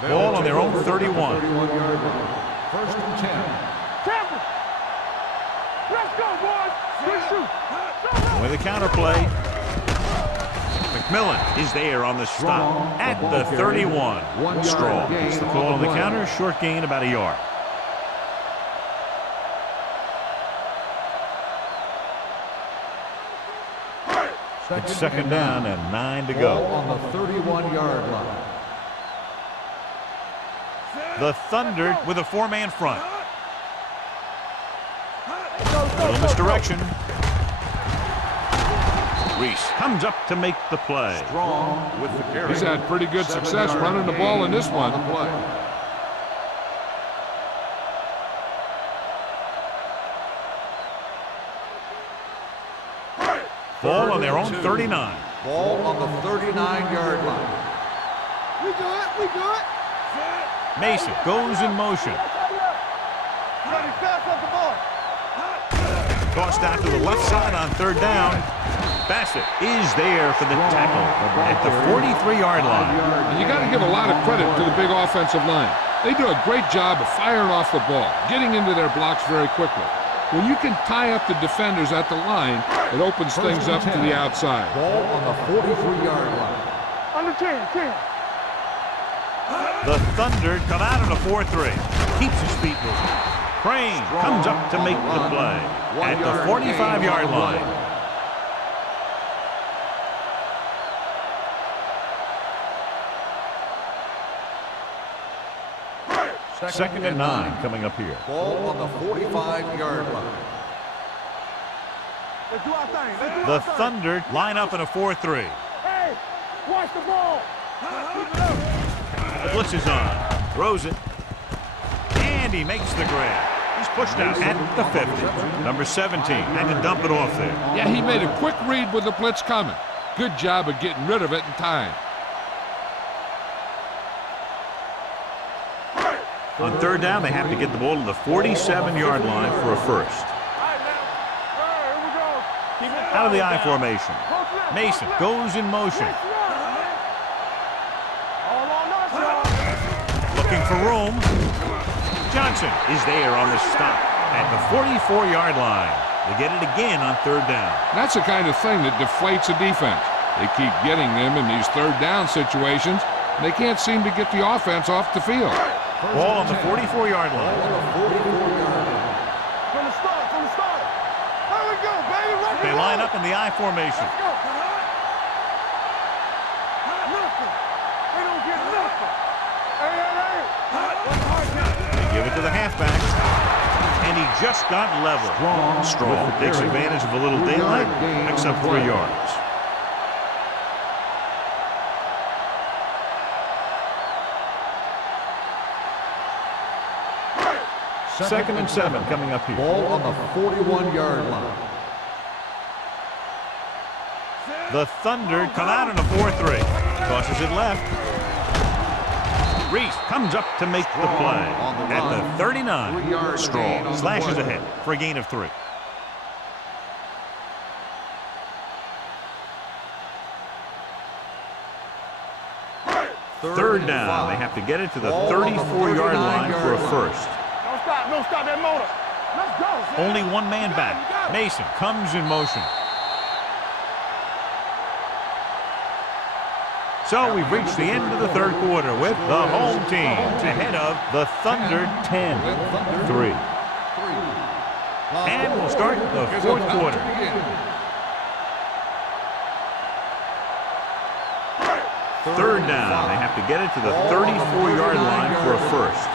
Ball on their own 31. 31-yard line. First and 10. Tampa. Let's go, boys. Good shoot. With a counter play, McMillan is there on the stop at the 31. Strong gets the call on the counter, short gain about a yard. It's second down and 9 to Ball go. on the 31-yard line. The Thunder with a 4-man front. Little misdirection. Reese comes up to make the play. Strong with the carry. He's had pretty good success running the ball in this one. Ball on their own 39. Ball on the 39-yard line. We good. We good. Mason goes in motion. Ready, pass up the ball. Tossed out to the left side on third down. Bassett is there for the tackle at the 43-yard line. And you got to give a lot of credit to the big offensive line. They do a great job of firing off the ball, getting into their blocks very quickly. When you can tie up the defenders at the line, it opens things up to the outside. Ball on the 43-yard line. Under 10. The Thunder come out in a 4-3. Keeps his feet moving. Crane comes up to make the play at the 45-yard line. Second and 9 coming up here. Ball on the 45-yard line. Let's do our thing. Let's do The our thing. Thunder line up in a 4-3. Hey, watch the ball. Keep it up. The blitz is on. Throws it. And he makes the grab. He's pushed out at the 50. Number 17 had to dump it off there. Yeah, he made a quick read with the blitz coming. Good job of getting rid of it in time. On third down, they have to get the ball to the 47-yard line for a first. All right, now. All right, here we go. Keep it Out of the I formation. Mason goes in motion. All on us, y'all. Looking for room. Johnson is there on the stop at the 44-yard line. They get it again on third down. That's the kind of thing that deflates a defense. They keep getting them in these third down situations, and they can't seem to get the offense off the field. Ball on the 44-yard line. From the start. There we go, baby. Rock They and line roll. up in the I formation. Let's go. Nothing. They don't get nothing. Hey. They give it to the halfback. And he just got level. Strong takes advantage of a little daylight, picks up 3 yards. Second and 7 coming up here. Ball on the 41-yard line. The Thunder come out in a 4-3. Tosses it left. Reese comes up to make the play at the 39. 3-yard gain on the Slashes play. ahead for a gain of 3. Third down. They have to get it to the 34-yard line for a first. Don't stop that motor. Let's go. Only one man back. Mason comes in motion. So we've reached the end of the third quarter with the home team ahead of the Thunder 10-3. And we'll start the fourth quarter. Third down. They have to get it to the 34-yard line for a first.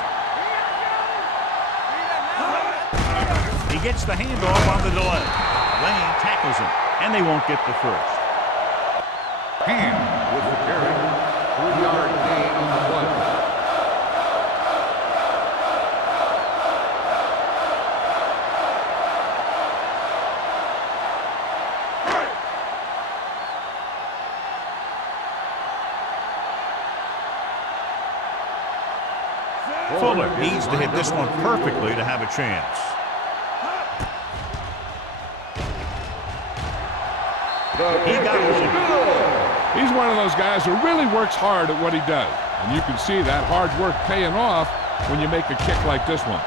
He gets the handoff on the delay. Lane tackles him, and they won't get the first. Hand with the carry. 3-yard gain on the play. Fuller needs to hit this one perfectly to have a chance. He got it. He's one of those guys who really works hard at what he does. And you can see that hard work paying off when you make a kick like this one.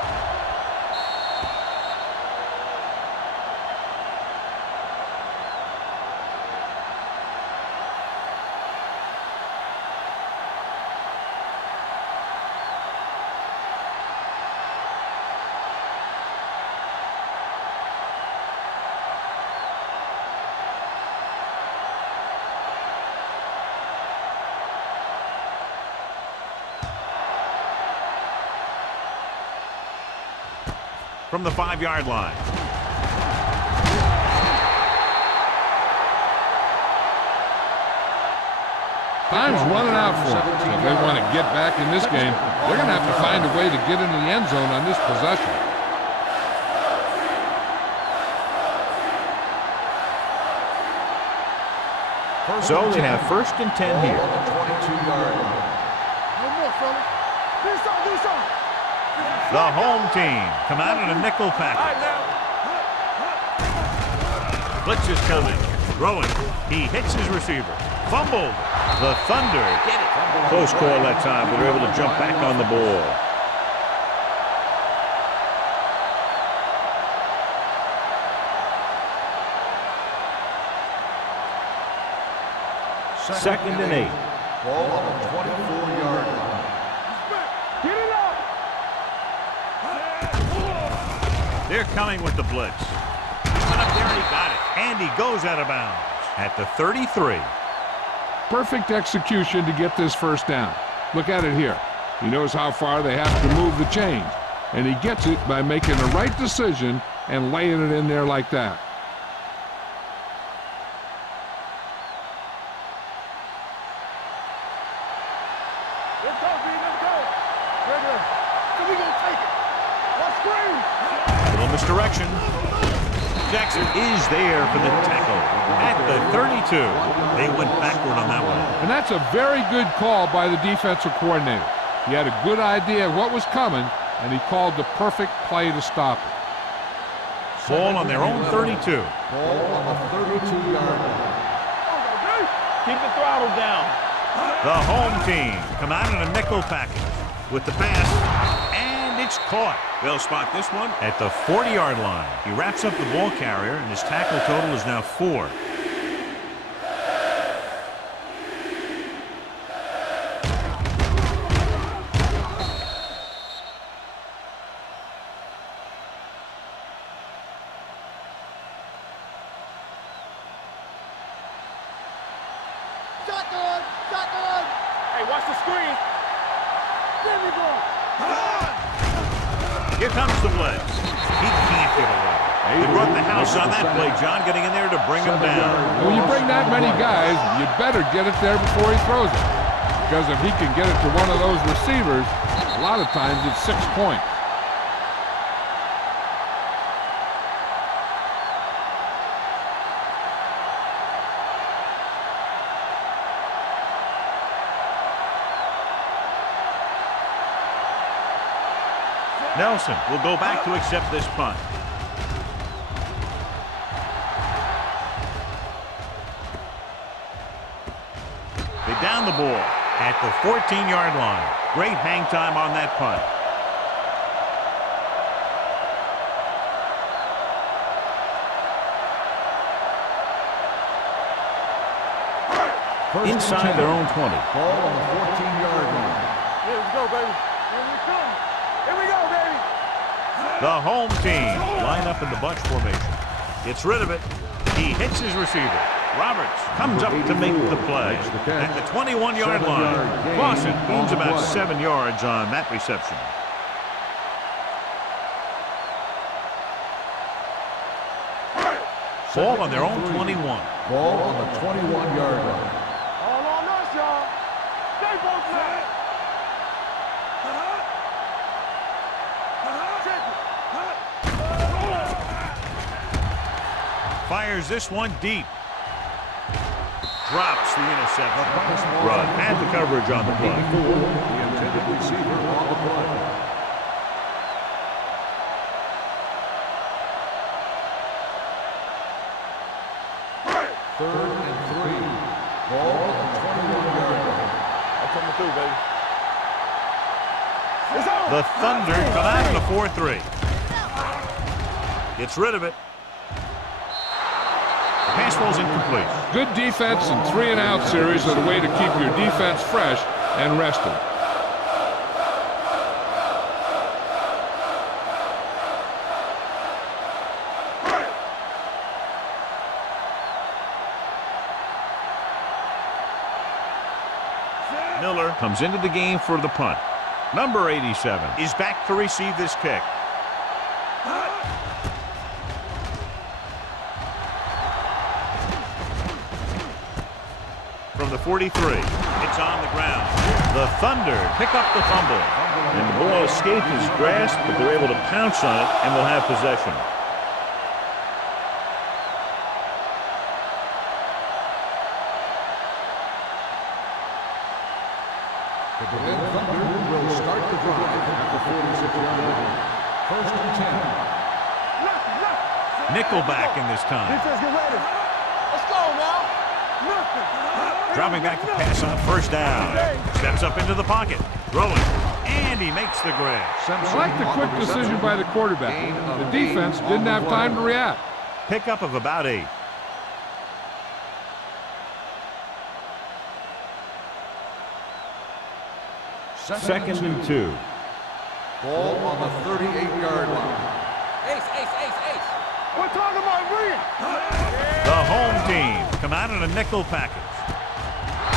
from the 5-yard line. Time's running out for them. So if they want to get back in this game, they're going to have to find a way to get into the end zone on this possession. So they have 1st and 10 here. 22-yard line. No more, fellas. Do something. The home team come out in a nickel package. Blitz is coming. Throwing. He hits his receiver. Fumbled. The Thunder get it. Close call that time, but they're able to jump back on the ball. Second and 8. Ball on the 24-yard line. Get it up. They're coming with the blitz. He went up there and he got it. And he goes out of bounds at the 33. Perfect execution to get this first down. Look at it here. He knows how far they have to move the chains, and he gets it by making the right decision and laying it in there like that. Let's go, B. Let's go. Regular. So we gonna take it. Let's scream. Little misdirection. Jackson is there for the tackle at the 32. They went backward on that one. And that's a very good call by the defensive coordinator. He had a good idea of what was coming, and he called the perfect play to stop it. Ball on their own 32. Ball on the 32-yard line. Keep the throttle down. The home team come out in a nickel package with the pass, and it's caught. They'll spot this one at the 40-yard line. He wraps up the ball carrier, and his tackle total is now 4. Shotgun. Hey, watch the screen. There we go. Here comes the blitz. He can't get away. They brought the house on that play, John, getting in there to bring him down. When you bring that many guys, you better get it there before he throws it. Because if he can get it to one of those receivers, a lot of times it's 6 points. Nelson will go back to accept this punt. They down the ball at the 14-yard line. Great hang time on that punt. Inside their own 20. Ball on the 14-yard line. Yeah, let's go, baby. Here we come. Here we go, baby. The home team line up in the bunch formation. Gets rid of it. He hits his receiver. Roberts comes up to make the play at the 21-yard line. Clausen gains about 7 yards on that reception. Ball on their own 21. Ball on the 21-yard line. All on us, y'all. Stay both sides. Fires this one deep. Drops the interception. Run and the coverage on the play. The intended receiver on the play. Third and 3. Ball on the 21-yard line. I'm coming through, baby. The Thunder come out in a 4-3. Gets rid of it. The pass ball's incomplete. Good defense and 3-and-out series are the way to keep your defense fresh and rested. Miller comes into the game for the punt. Number 87 is back to receive this kick. from the 43. It's on the ground. The Thunder pick up the fumble. And the ball escaped his grasp, but they're able to pounce on it and will have possession. The Berlin Thunder will start the drive at the 46-yard line. First and 10. Nickelback in this time. Defense, get ready. Let's go now. Dropping back to pass on first down. Steps up into the pocket. Throwing. And he makes the grab. I like the quick decision by the quarterback. The defense didn't have time to react. Pickup of about 8. Second and 2. Ball on the 38-yard line. Ace. We're talking about bringing. The home team come out in a nickel package.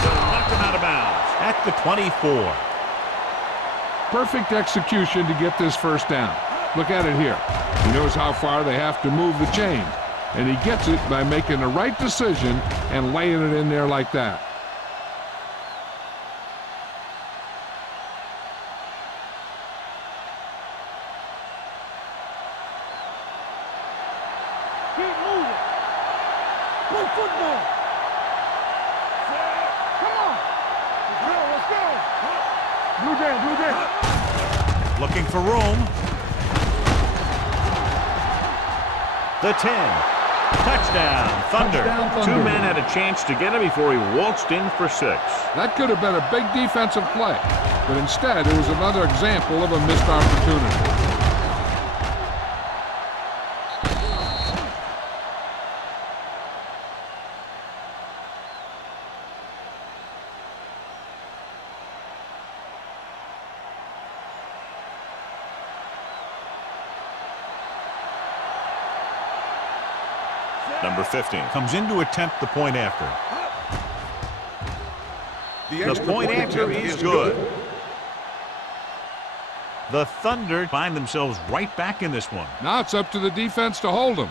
They'll knock him out of bounds at the 24. Perfect execution to get this first down. Look at it here. He knows how far they have to move the chain, and he gets it by making the right decision and laying it in there like that. Keep moving. Play football. Come on. Let's go. Blue Jay. Looking for room. The 10. Touchdown, Thunder. Two men had a chance to get him before he waltzed in for 6. That could have been a big defensive play, but instead it was another example of a missed opportunity. Number 15 comes in to attempt the point after. The point after is good. The Thunder find themselves right back in this one. Now it's up to the defense to hold them.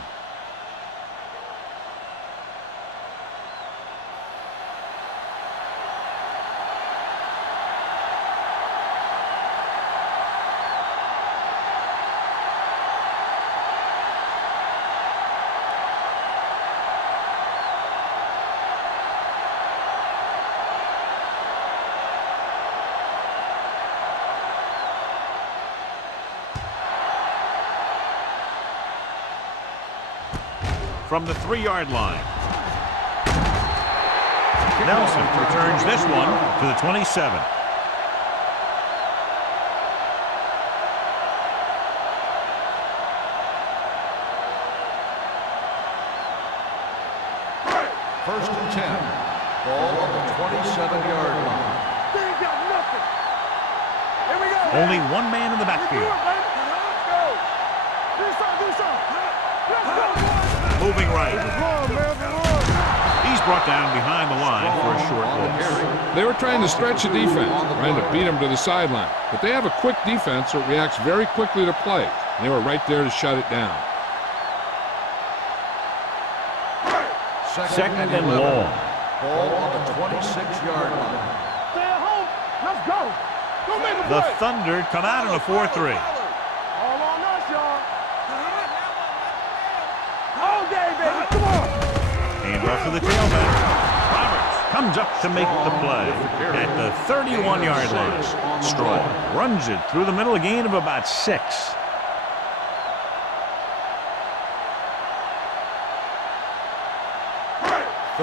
From the 3-yard line. Nelson returns this one to the 27. First and 10. Ball on the 27-yard line. They ain't got nothing. Here we go. Only one man in the backfield. Let's go. Do something. Let's go, boys. Moving right. Run, man. He's brought down behind the line for a short loss. They were trying to stretch the defense, trying to beat him to the sideline. But they have a quick defense that reacts very quickly to play. They were right there to shut it down. Second and long. Ball on the 26-yard line. Stay at home. Let's go. Go make a The play. Thunder come out in a 4-3. All on us, y'all. All day, baby. Come on. Hand off to the tailback. Roberts comes up to make the play at the 31-yard line. Strong runs it through the middle, a gain of about 6.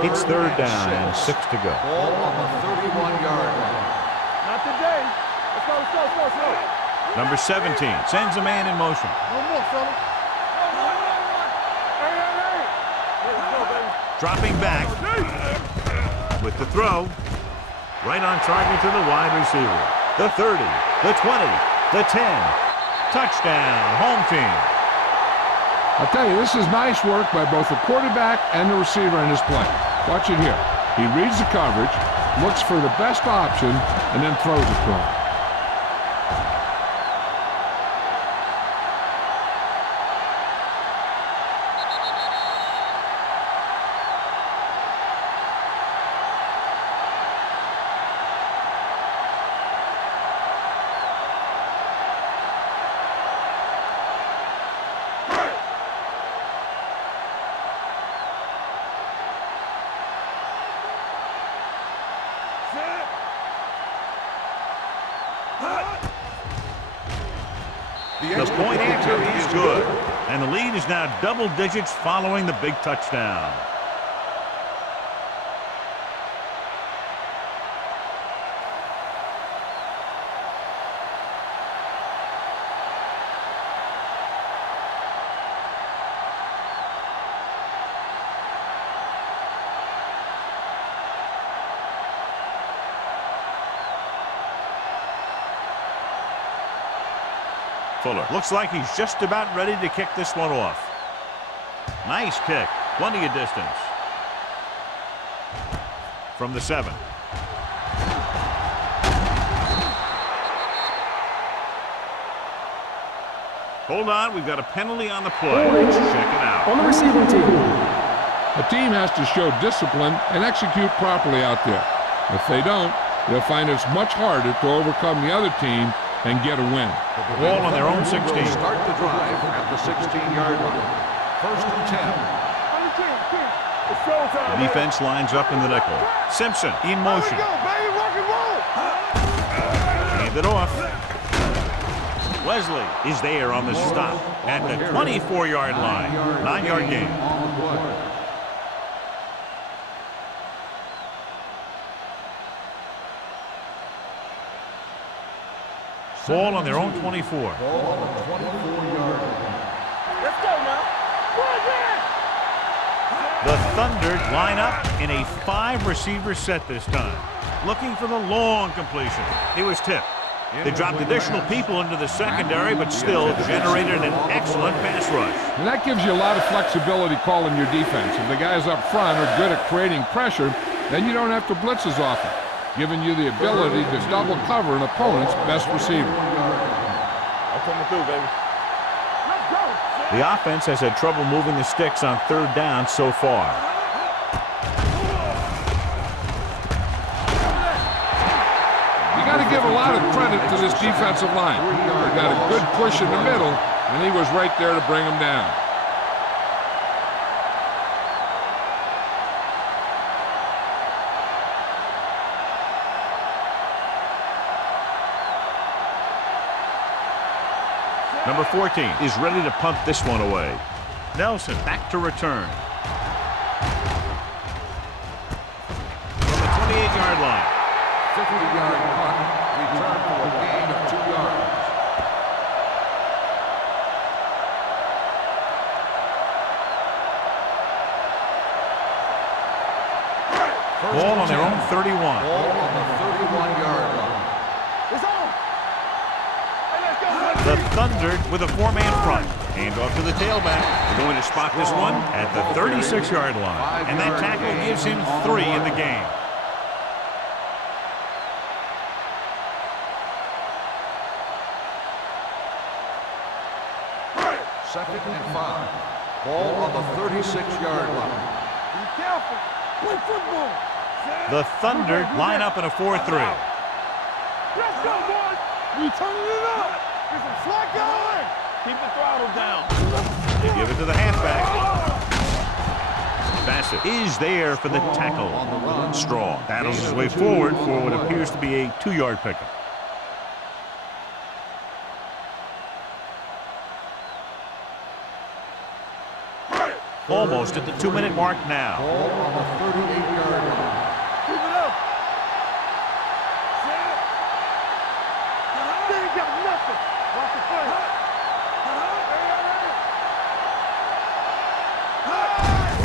It's third down and 6 to go. Ball on the 31-yard line. Not today. Let's go. Number 17 sends a man in motion. No more, fella. Hey. Let's go, baby. Dropping back with the throw. Right on target to the wide receiver. The 30, the 20, the 10. Touchdown, home team. I'll tell you, this is nice work by both the quarterback and the receiver in this play. Watch it here. He reads the coverage, looks for the best option, and then throws it to him. The point answer is good. And the lead is now double digits following the big touchdown. Fuller looks like he's just about ready to kick this one off. Nice kick. Plenty of distance. From the 7. Hold on, we've got a penalty on the play. Let's check it out. On the receiving team. A team has to show discipline and execute properly out there. If they don't, they'll find it's much harder to overcome the other team and get a win. Ball on their own 16. Start the drive at the 16-yard line. First and 10. The defense lines up in the nickel. Simpson in motion. Hand it off. Wesley is there on the stop at the 24-yard line. 9-yard gain. Ball on their own 24. Ball on the 24-yard line. Let's go now. The Thunder line up in a 5-receiver set this time. Looking for the long completion. It was tipped. They dropped additional people into the secondary, but still generated an excellent pass rush. And that gives you a lot of flexibility calling your defense. If the guys up front are good at creating pressure, then you don't have to blitz as often, giving you the ability to double cover an opponent's best receiver. I'm coming through, baby. Let's go. The offense has had trouble moving the sticks on 3rd down so far. You got to give a lot of credit to this defensive line. They got a good push in the middle, and he was right there to bring them down. Number 14 is ready to punt this one away. Nelson back to return. From the 28-yard line. 50-yard punt. Return for a gain of 2 yards. Ball on their own 31. Ball on the 31-yard line. It's on. Hey, let's go. The Thunder with a 4-man front. Hand off to the tailback. They're going to spot this one at the 36-yard line. And that tackle gives him 3 in the game. Second and 5. Ball on the 36-yard line. Be careful. Play football. The Thunder line up in a 4-3. Let's go, boys. We turning it up. There's some slack going. Keep the throttle down. They give it to the halfback. Bassett is there for the tackle. Strong battles his way forward for what appears to be a 2-yard pickup. Almost at the 2-minute mark now. Ball on the 38-yard line. Keep it up. They ain't got nothing. Watch the play.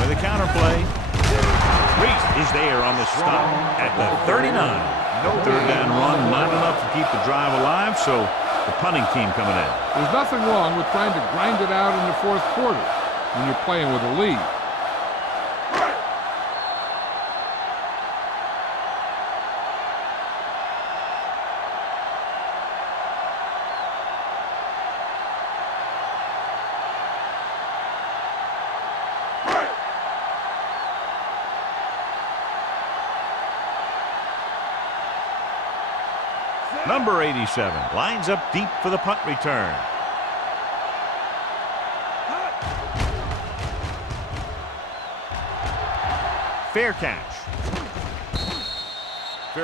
With the counterplay. Reese is there on the stop at the 39. No 3rd down run, not enough to keep the drive alive, so the punting team coming in. There's nothing wrong with trying to grind it out in the 4th quarter when you're playing with a lead. Number 87 lines up deep for the punt return. Fair catch.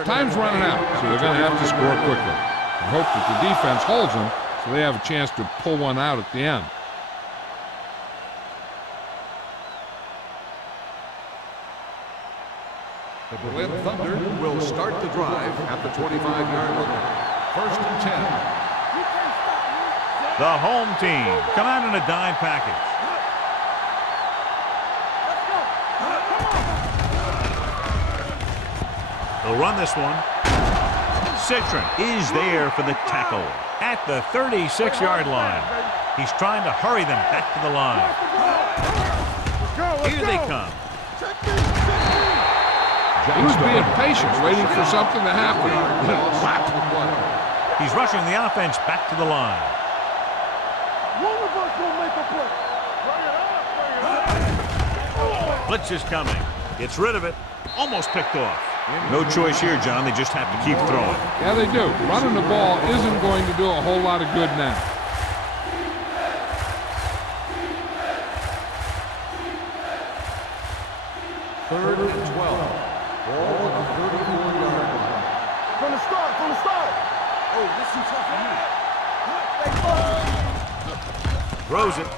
Time's running out, so they're going to have to score quickly. I hope that the defense holds them so they have a chance to pull one out at the end. The Berlin Thunder will start the drive at the 25-yard line. 1st and 10. The home team come out in a dime package. They'll run this one. Citron is there for the tackle at the 36-yard line. He's trying to hurry them back to the line. Here they come. He was being patient, waiting for something to happen. He's rushing the offense back to the line. One of us will make a play. Bring it up. Blitz is coming. Gets rid of it. Almost picked off. No choice here, John. They just have to keep throwing. Yeah, they do. Running the ball isn't going to do a whole lot of good now. Third and 12. Ball on the 34-yard line. From the start. Oh, this is tough for you. Throws it.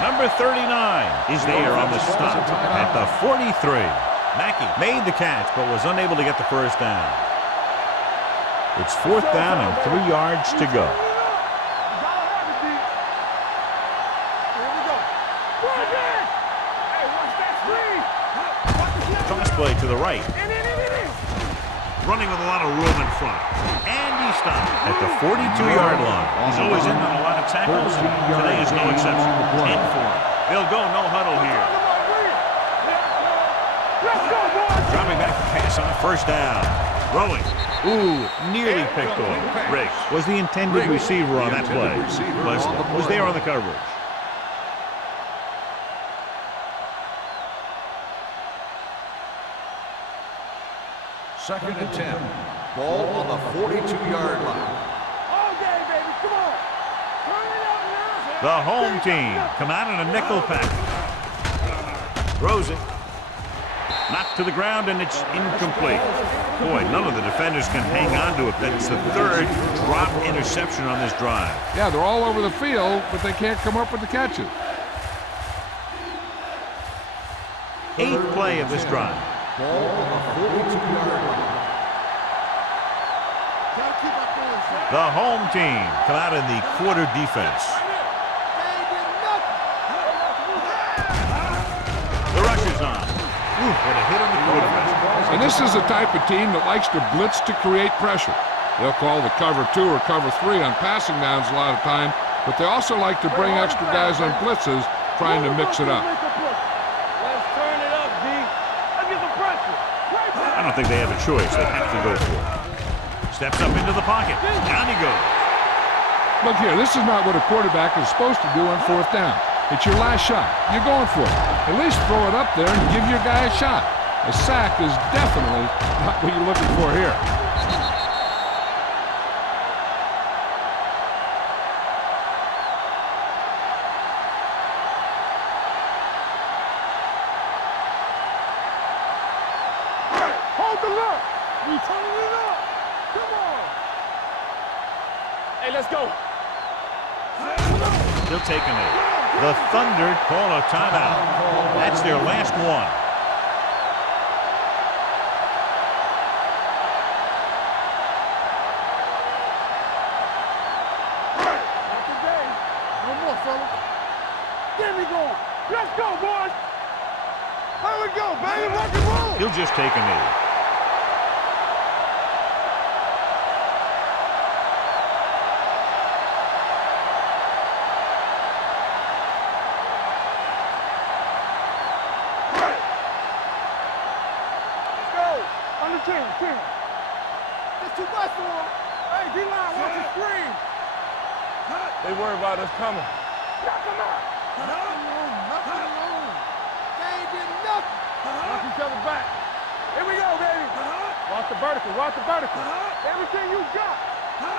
Number 39 is there on the stop at the 43. Mackey made the catch but was unable to get the first down. It's 4th down and 3 yards to go. Toss play to the right. Running with a lot of room in front. And he stopped at the 42-yard line. He's always in on a lot of tackles, and today is no exception. 10 for him. They'll go no huddle here. Dropping back to pass on 1st down. Throwing. Ooh, nearly picked off. Riggs was the intended receiver on that play. Leslie was there on the coverage. Second and 10. Ball on the 42-yard line. All day, baby. Come on. Turn it up now. The home team come out in a nickel pack. Throws it. Knocked to the ground, and it's incomplete. Boy, none of the defenders can hang on to it. That's the 3rd drop interception on this drive. Yeah, they're all over the field, but they can't come up with the catches. 8th play of this drive. Ball on the 42-yard line. The home team come out in the quarter defense. The rush is on. Ooh, what a hit on the quarterback. And this is the type of team that likes to blitz to create pressure. They'll call the cover 2 or cover 3 on passing downs a lot of time, but they also like to bring extra guys on blitzes, trying to mix it up. Let's turn it up, D. Let's get some pressure. I don't think they have a choice. They have to go for it. Steps up into the pocket. Down he goes. Look here, this is not what a quarterback is supposed to do on 4th down. It's your last shot. You're going for it. At least throw it up there and give your guy a shot. A sack is definitely not what you're looking for here. Hold the look. We turning it up. Come on. Hey, let's go. Still taking it. The Thunder call a timeout. That's their last one. Not today. No more, fella. Get me going. Let's go, boys. Here we go, baby. Rock and roll. He'll just take a knee. It's too much for him. Hey, D-line, watch the screen. They worry about us coming. Knock him out. Nothing alone. They ain't getting nothing. Knock each other back. Here we go, baby. Watch the vertical. Everything you got.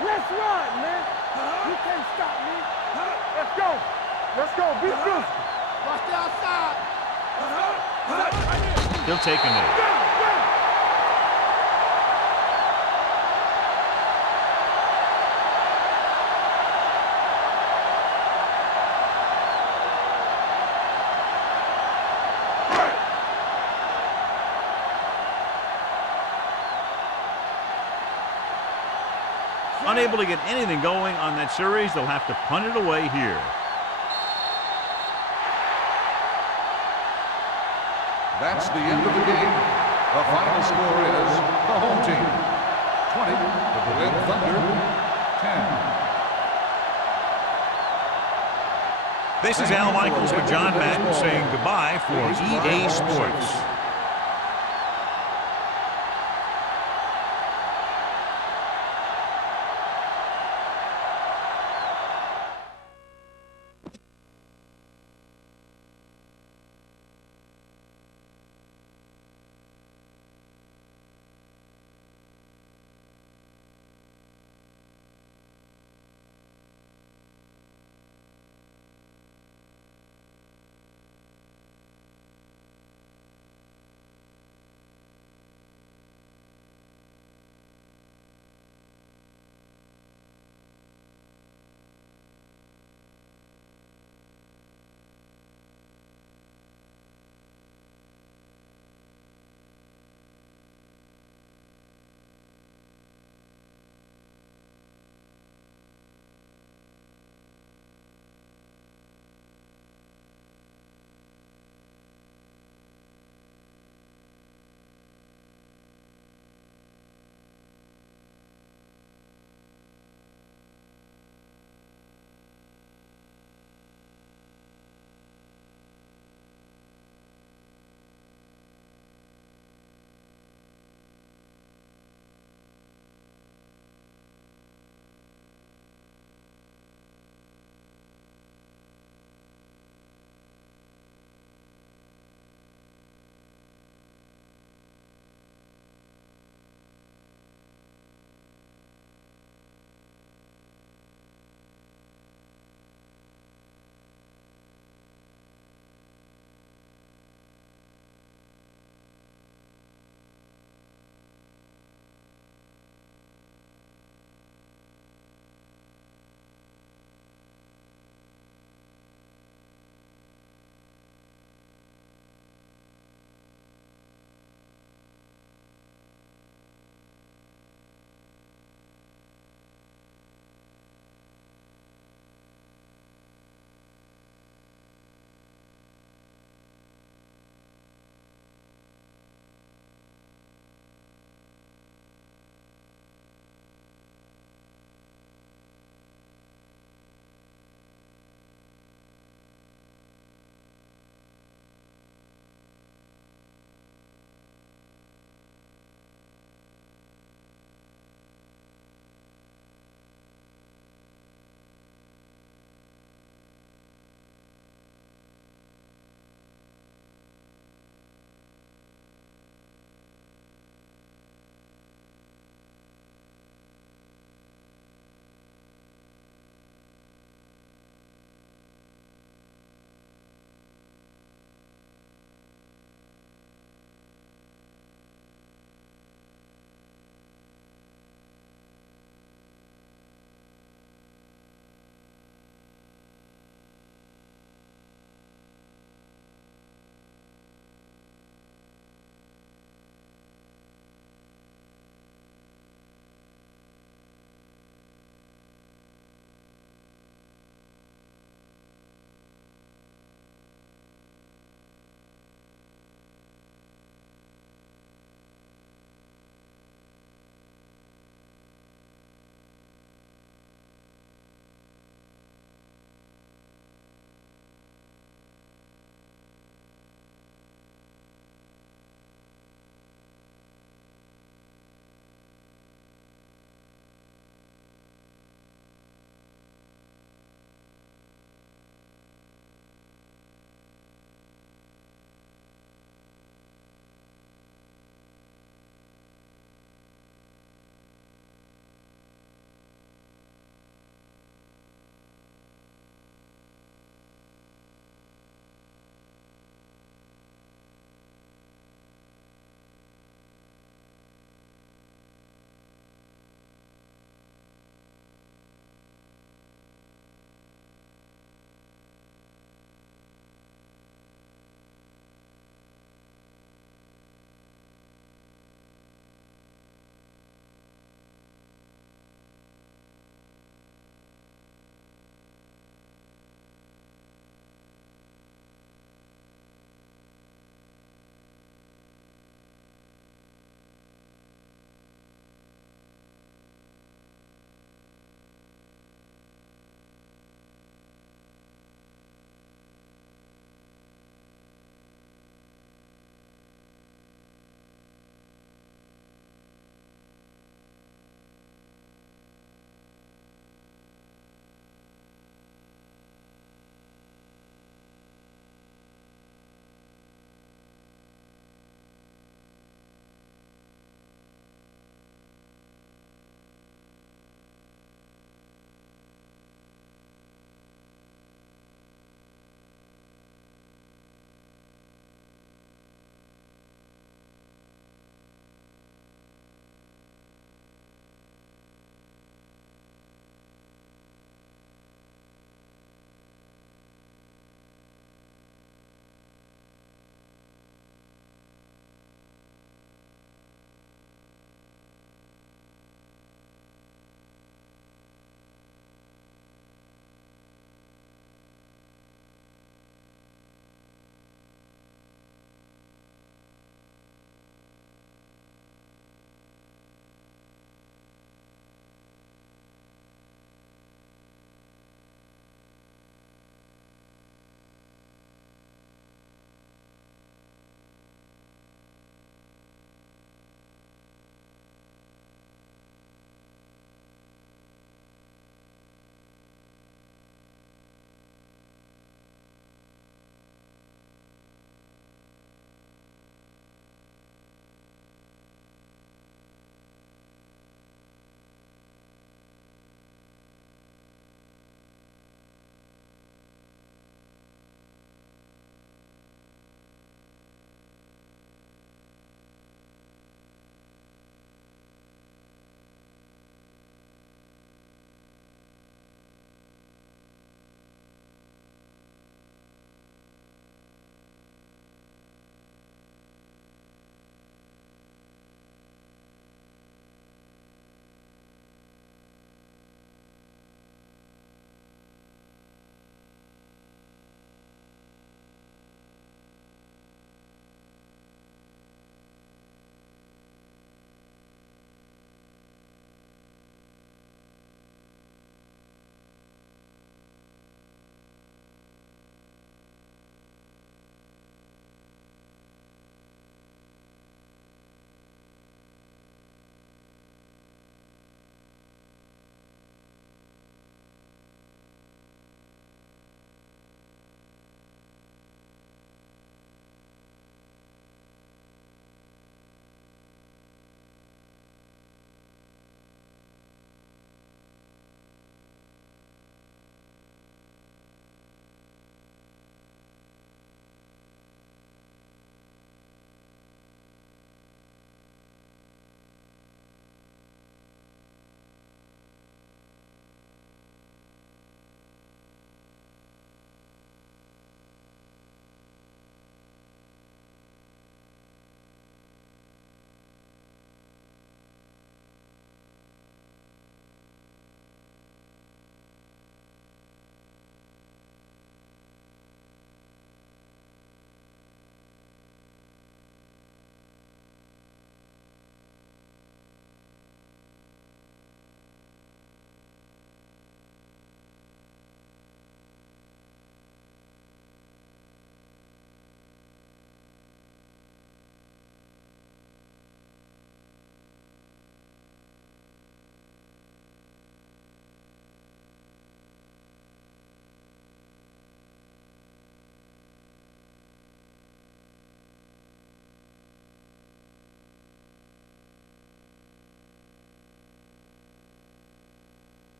Let's run, man. You can't stop me. Let's go. Be physical. Watch the outside. He'll take a knee. Unable to get anything going on that series, they'll have to punt it away here. That's the end of the game. The final score is the home team 20, the Berlin Thunder 10. This is Al Michaels with John Madden saying goodbye for EA Sports.